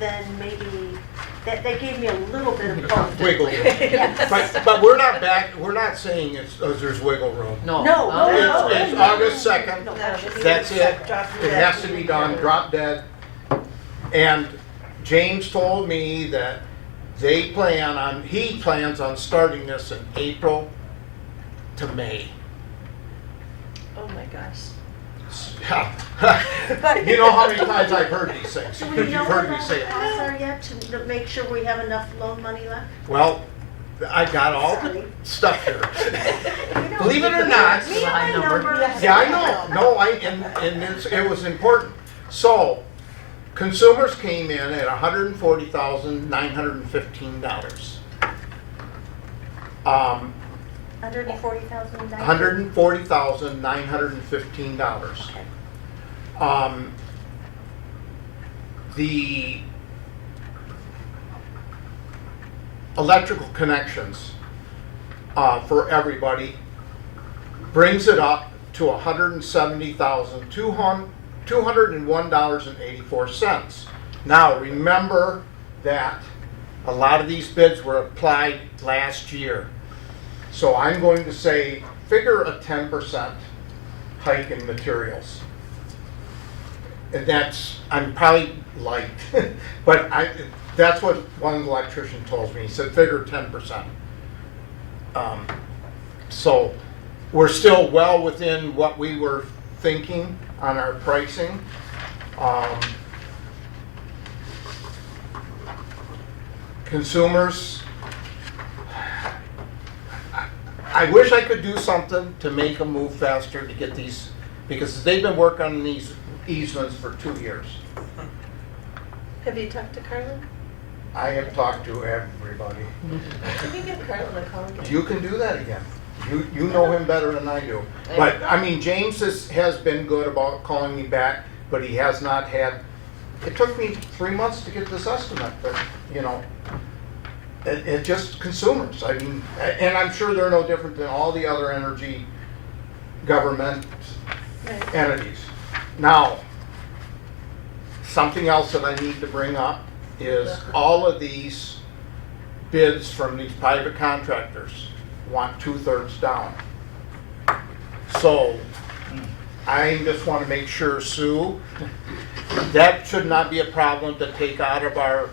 then maybe, that gave me a little bit of hope. Wiggle room. Yes. But we're not saying there's wiggle room. No. No, no, It's August 2nd. No, That's it. Drop It dead. has to be done, drop dead. And James told me that he plans on starting this in April to May. Oh my gosh. You know how many times I've heard these things? Do we You've know heard what me all say the it. costs are yet to make sure we have enough loan money left? Well, I got all the Sorry. stuff here. You know, Believe it or not. Me and my High number. numbers. Yeah, I know. No, and it was important. So, consumers came in at $140,915. $140,000. $140,915. The electrical connections for everybody brings it up to $170,201.84. Now, remember that a lot of these bids were applied last year. So I'm going to say, figure a 10% hike in materials. And I'm probably light, but that's what one electrician told me. He said, figure 10%. So we're still well within what we were thinking on our pricing. Consumers, I wish I could do something to make them move faster to get these, because they've been working on these easements for 2 years. Have you talked to Carlin? I have talked to everybody. You can give Carlin a call again. You can do that again. You know him better than I do. But, I mean, James has been good about calling me back, but he has not had, it took me 3 months to get this estimate, but, you know, it just consumers. I mean, and I'm sure they're no different than all the other energy government Right. entities. Now, something else that I need to bring up is all of these bids from these private contractors want 2/3 down. So, I just want to make sure, Sue, that should not be a problem to take out of our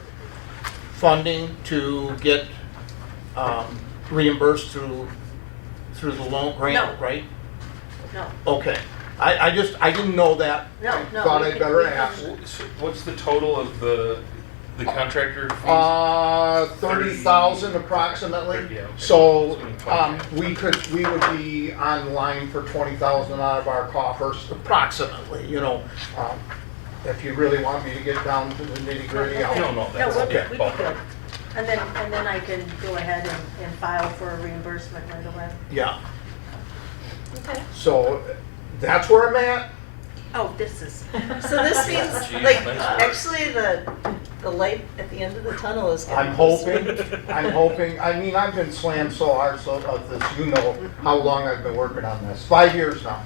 funding to get reimbursed through the loan grant, No. right? No, Okay, I didn't know that. No, I no, thought we I'd can- better we can- ask. So what's the total of the contractor fees? 30,000 approximately. Yeah, okay. So, So we would be on line for 20,000 out of our coffers approximately, you know. If you really want me to get down to the nitty gritty, No, no, no, that's we'll okay. be good. And then I can go ahead and file for a reimbursement right away. yeah. Okay. So, that's where I'm at. Oh, this is, So this means, Jeez, like, nice work. actually the light at the end of the tunnel is getting I'm closer. hoping, I mean, I've been slammed so hard so of this, you know how long I've been working on this, 5 years now.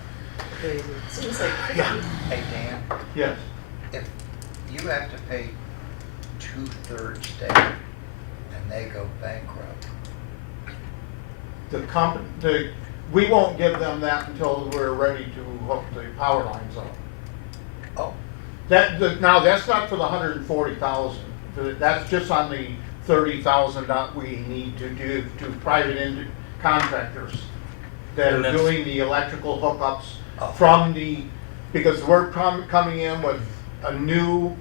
Seems like Yeah. Hey, Dan, Yes. if you have to pay 2/3 down and they go bankrupt, We won't give them that until we're ready to hook the power lines up. oh, Now, that's not for the 140,000, that's just on the 30,000 that we need to do to private contractors that And are that's- doing the electrical hookups Oh. from because we're coming in with a new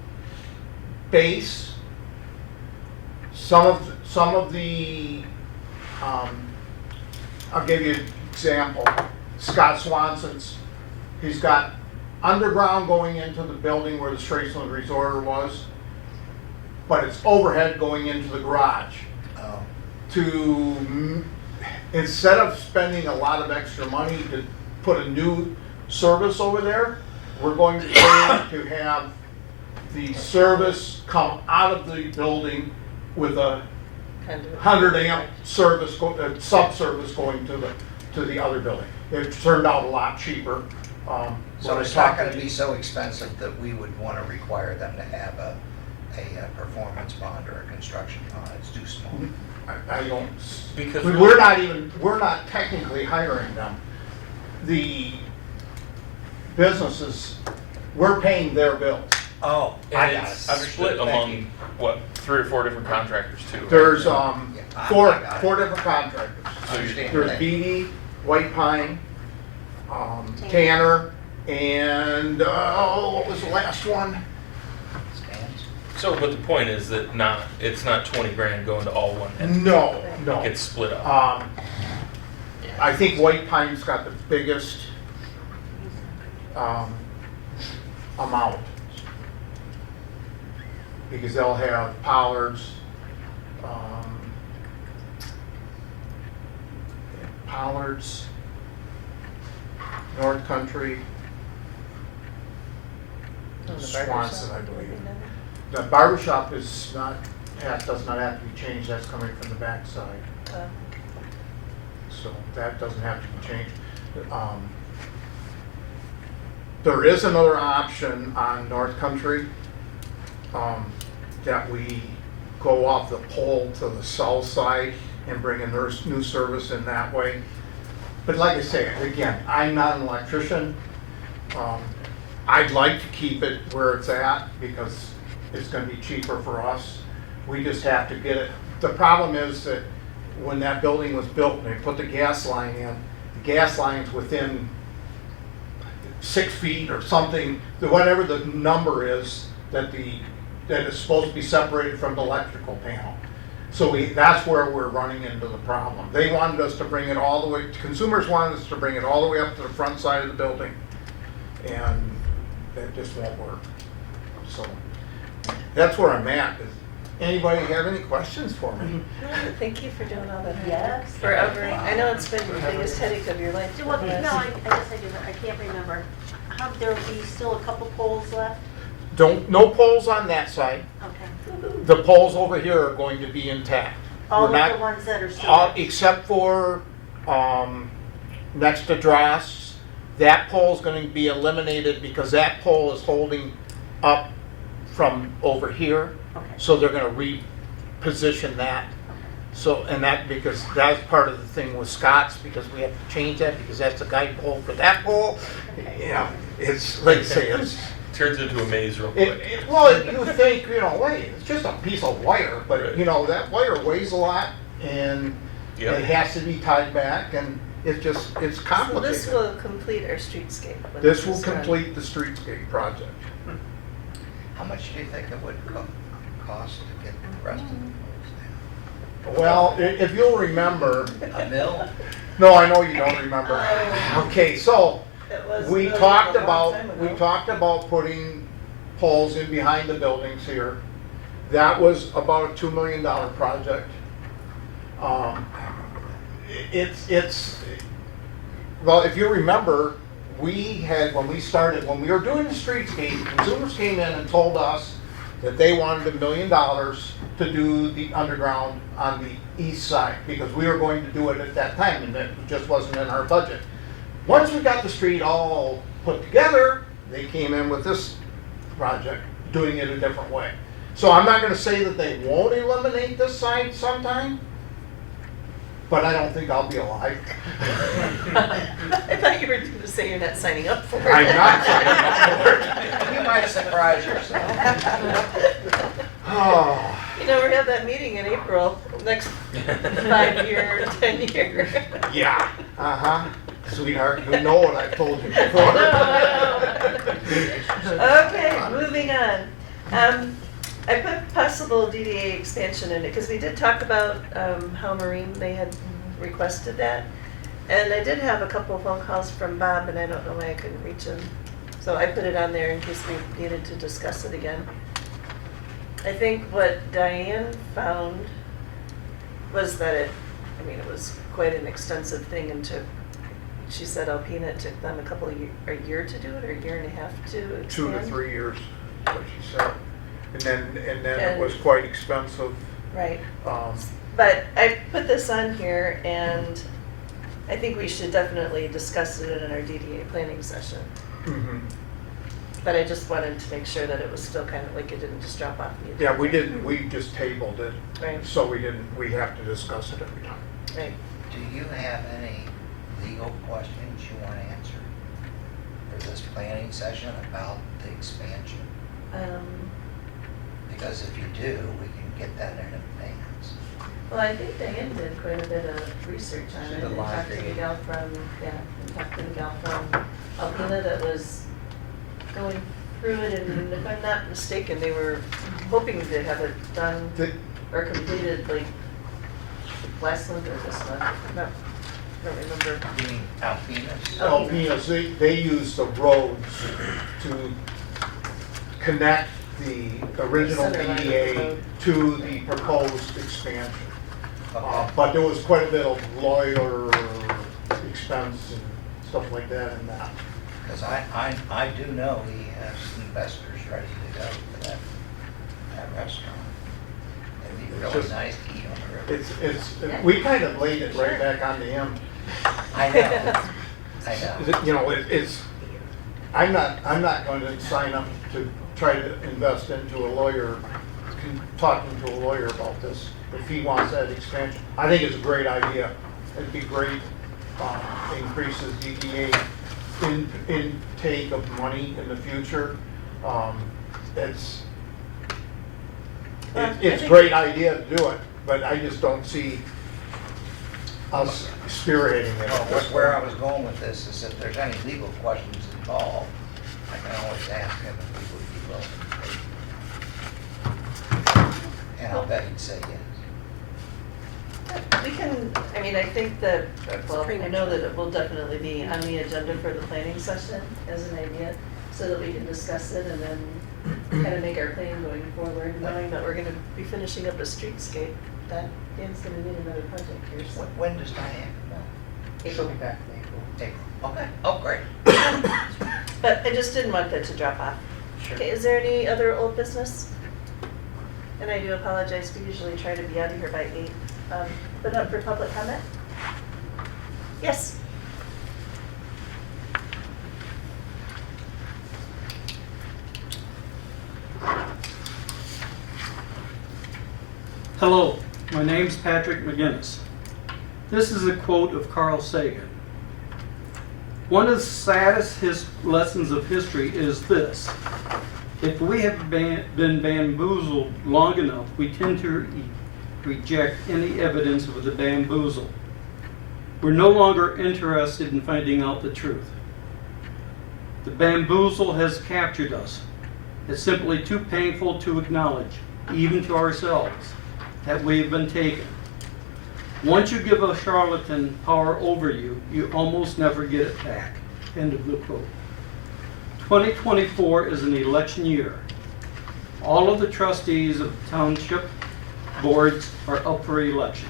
base. Some of the, I'll give you an example. Scott Swanson's, he's got underground going into the building where the Straitsland Resort was, but it's overhead going into the garage. oh, Instead of spending a lot of extra money to put a new service over there, we're going to pay to have the service come out of the building with a 100 amp service, sub-service going to the other building. It turned out a lot cheaper. so when I it's not talked to gonna be so expensive that we would wanna require them to have a performance bond or a construction bond, it's too small. I don't, Because we're not technically hiring them. The businesses, we're paying their bills. Oh, And I got it's it, understood, split thank you. among, what, 3 or 4 different contractors too? right? There's, I four got it. different contractors. Understand, There's thank you. BD, White Pine, Tanner, and, what was the last one? Stands? So, but the point is that it's not 20 grand going to all one entity. No, no. It gets split up. I think White Pine's got the biggest, amount. Because they'll have pollards, North Country, Oh, the Swanson, barbershop. I believe. The barber shop does not have to be changed, that's coming from the backside. So that doesn't have to be changed. There is another option on North Country, that we go off the pole to the south side and bring a new service in that way. But like I say, again, I'm not an electrician. I'd like to keep it where it's at because it's gonna be cheaper for us. We just have to get it. The problem is that when that building was built and they put the gas line in, the gas line's within 6 feet or something, whatever the number is that is supposed to be separated from the electrical panel. So that's where we're running into the problem. They wanted us to bring it all the way, consumers wanted us to bring it all the way up to the front side of the building. And that just won't work, so. that's where I'm at. Does anybody have any questions for me? Thank you for doing all that. Yes. Forever. I know it's been the biggest headache of your life. Well, no, I guess I do, I can't remember. How, there will be still a couple poles left? No poles on that side. Okay. The poles over here are going to be intact. All We're of not- the ones that are still. All, except for, next to Dross, that pole's gonna be eliminated because that pole is holding up from over here. Okay. So they're gonna reposition that. So, and that, because that's part of the thing with Scott's, because we have to change that, because that's a guide pole for that pole. You know, it's, like I say, it's, Turns into a maze real it, quick. well, you think, you know, wait, it's just a piece of wire, but, you know, that wire weighs a lot, and Yep. it has to be tied back, and it's just, it's So complicated. this will complete our streetscape. when This will is done. complete the streetscape project. How much do you think it would cost to get the rest of the poles Well, if you'll remember, down? A mill? no, I know you don't remember. Okay, so, It was we really talked a long about, time we ago. talked about putting poles in behind the buildings here. That was about a $2 million project. It's, well, if you remember, we had, when we started, when we were doing the streetscape, consumers came in and told us that they wanted $1 million to do the underground on the east side, because we were going to do it at that time, and it just wasn't in our budget. Once we got the street all put together, they came in with this project, doing it a different way. So I'm not gonna say that they won't eliminate this side sometime, but I don't think I'll be alive. I thought you were going to say you're not signing up for it. I'm not signing up for it. You might surprise yourself. Oh, You know, we have that meeting in April, next 5 year, 10 year. yeah, uh-huh. Sweetheart, you know what I've told you before. I know. Okay, moving on. I put possible DDA expansion in it, because we did talk about how Marine, they had requested that. And I did have a couple of phone calls from Bob, and I don't know why I couldn't reach him. So I put it on there in case we needed to discuss it again. I think what Diane found was that it was quite an extensive thing, and she said Alpena, it took them a year to do it, or a year and a half to expand. 2 to 3 years, what she said. And then it And- was quite expensive. Right. Um, But I put this on here, and I think we should definitely discuss it in our DDA planning session. mhm. But I just wanted to make sure that it was still kind of like it didn't just drop off the agenda. Yeah, we just tabled it, Right, so we have to discuss it every time. right. Do you have any legal questions you want to answer for this planning session about the expansion? Because if you do, we can get that in advance. Well, I think Diane did quite a bit of research on She it. did a And lot of talked to the digging. gal we talked to the gal from Alpena that was going through it, and if I'm not mistaken, they were hoping to have it done The- or completed like last month or this month. No, I don't remember. You mean Alpena's? Oh. Alpena's, they use the roads to connect the original Center line of the DDA road. to the proposed expansion. Okay. But there was quite a bit of lawyer expense and stuff like that in that. Because I do know he has investors ready to go for that restaurant. It'd be It's really just- nice to eat on the river. We kind of laid it right back onto him. I know, I know. You know, I'm not going to sign up to try to invest into a lawyer, talking to a lawyer about this, if he wants that expansion. I think it's a great idea. It'd be great, increases DDA intake of money in the future. It's Well, I a think- great idea to do it, but I just don't see us spearheading it. Well, where I was going with this is if there's any legal questions involved, I can always ask him if he would be willing to take it. And I'll bet he'd say yes. We can, I think that, well, I premature. know that it will definitely be on the agenda for the planning session as an idea, so that we can discuss it and then kind of make our plan going forward, knowing that we're gonna be finishing up a streetscape. That Dan's gonna need another project here, so. When does Diane? She'll be back in April. April. Okay, oh, great. But I just didn't want that to drop off. Sure. Okay, is there any other old business? And I do apologize, we usually try to be out of here by 8. But up for public comment? Yes? Hello, my name's Patrick McGinnis. This is a quote of Carl Sagan. One of the saddest lessons of history is this. If we have been bamboozled long enough, we tend to reject any evidence of the bamboozle. We're no longer interested in finding out the truth. The bamboozle has captured us. It's simply too painful to acknowledge, even to ourselves, that we've been taken. Once you give a charlatan power over you, you almost never get it back. End of the quote. 2024 is an election year. All of the trustees of township boards are up for election.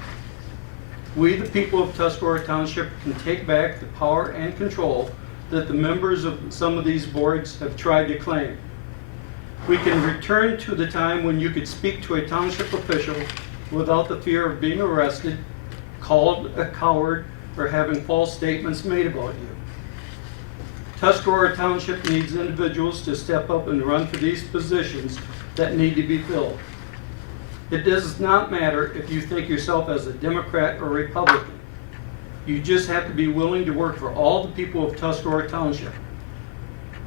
We, the people of Tuscarora Township, can take back the power and control that the members of some of these boards have tried to claim. We can return to the time when you could speak to a township official without the fear of being arrested, called a coward, or having false statements made about you. Tuscarora Township needs individuals to step up and run for these positions that need to be filled. It does not matter if you think yourself as a Democrat or Republican. You just have to be willing to work for all the people of Tuscarora Township,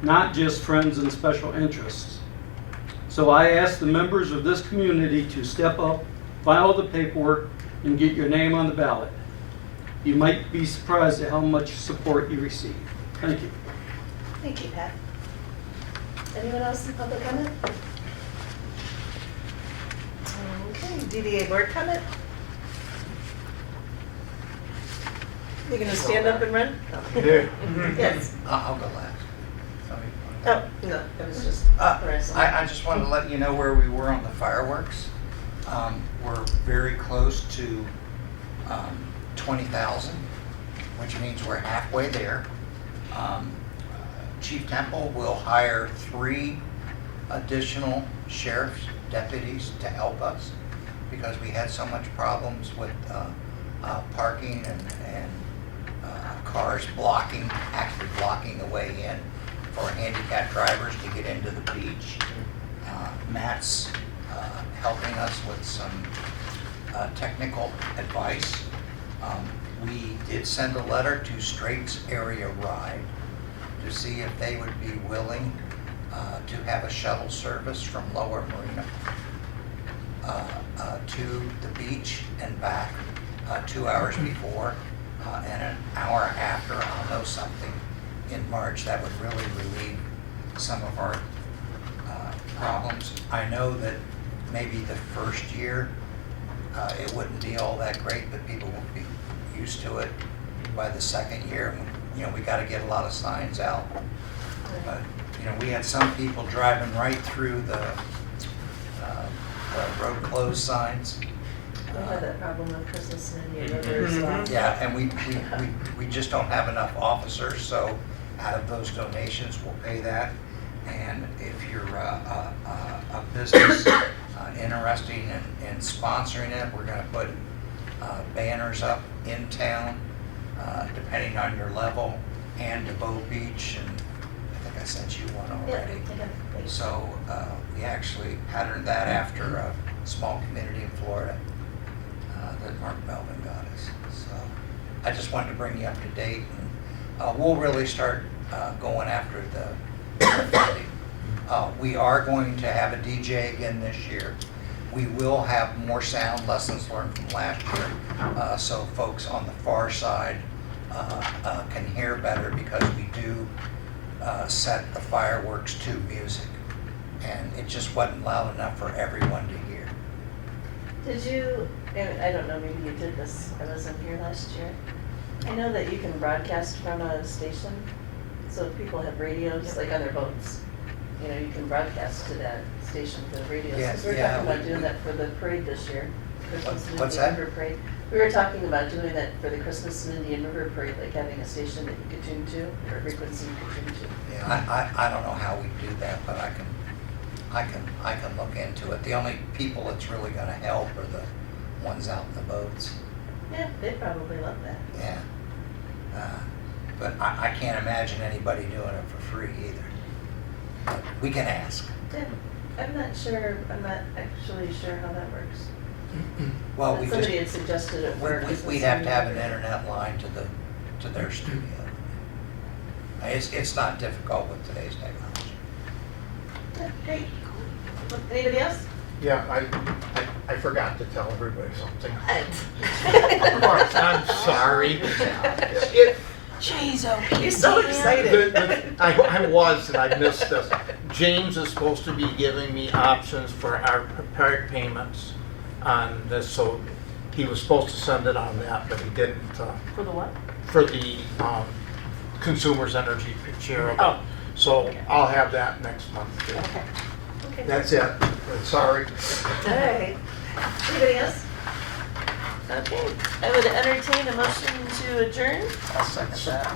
not just friends and special interests. So I ask the members of this community to step up, file the paperwork, and get your name on the ballot. You might be surprised at how much support you receive. Thank you. Thank you, Pat. Anyone else in public comment? Okay, DDA board comment? You gonna stand up and run? Yeah. Yes. I'll go last. Somebody Oh, wanna go? no, it was just harassing. I just wanted to let you know where we were on the fireworks. We're very close to 20,000, which means we're halfway there. Chief Temple will hire 3 additional sheriff's deputies to help us because we had so much problems with parking and cars actually blocking the way in for handicapped drivers to get into the beach. Matt's helping us with some technical advice. We did send a letter to Straits Area Ride to see if they would be willing to have a shuttle service from Lower Marina to the beach and back 2 hours before and an hour after. I'll know something in March that would really relieve some of our problems. I know that maybe the first year it wouldn't be all that great, but people will be used to it by the second year. You know, we got to get a lot of signs out. But, you know, we had some people driving right through the road closed signs. We had that problem on Christmas and New Year as well. Yeah, and we just don't have enough officers, so out of those donations, we'll pay that. And if you're a business interested in sponsoring it, we're gonna put banners up in town, depending on your level, and to Bow Beach, and I think I sent you one already. Yeah. So we actually patterned that after a small community in Florida that Mark Melvin got us. So I just wanted to bring you up to date, and we'll really start going after the funding. We are going to have a DJ again this year. We will have more sound lessons learned from last year, so folks on the far side can hear better, because we do set the fireworks to music, and it just wasn't loud enough for everyone to hear. Did you, and I don't know, maybe you did this, I wasn't here last year. I know that you can broadcast from a station, so if people have radios, like on their boats, you know, you can broadcast to that station for the radio. Yes, We were yeah, talking about we- doing that for the parade this year. Christmas and What's Indian that? River Parade. We were talking about doing that for the Christmas and Indian River Parade, like having a station that you could tune to, or frequency you could tune to. Yeah, I don't know how we do that, but I can look into it. The only people it's really gonna help are the ones out in the boats. Yeah, they'd probably love that. Yeah. But I can't imagine anybody doing it for free either. But we can ask. Yeah, I'm not actually sure how that works. Well, But we somebody just, had suggested it work. we'd have to have an internet line to their studio. It's not difficult with today's technology. Yeah, great. Anybody else? Yeah, I forgot to tell everybody something. What? Of course, I'm sorry. It- You're so excited. I was, and I missed this. James is supposed to be giving me options for our prepared payments on this, so he was supposed to send it on that, but he didn't, For the what? for the Consumers Energy share of it. Oh. So I'll have that next month too. Okay. Okay. That's it. Sorry. All right. Anybody else? Okay, I would entertain a motion to adjourn. I'll second that.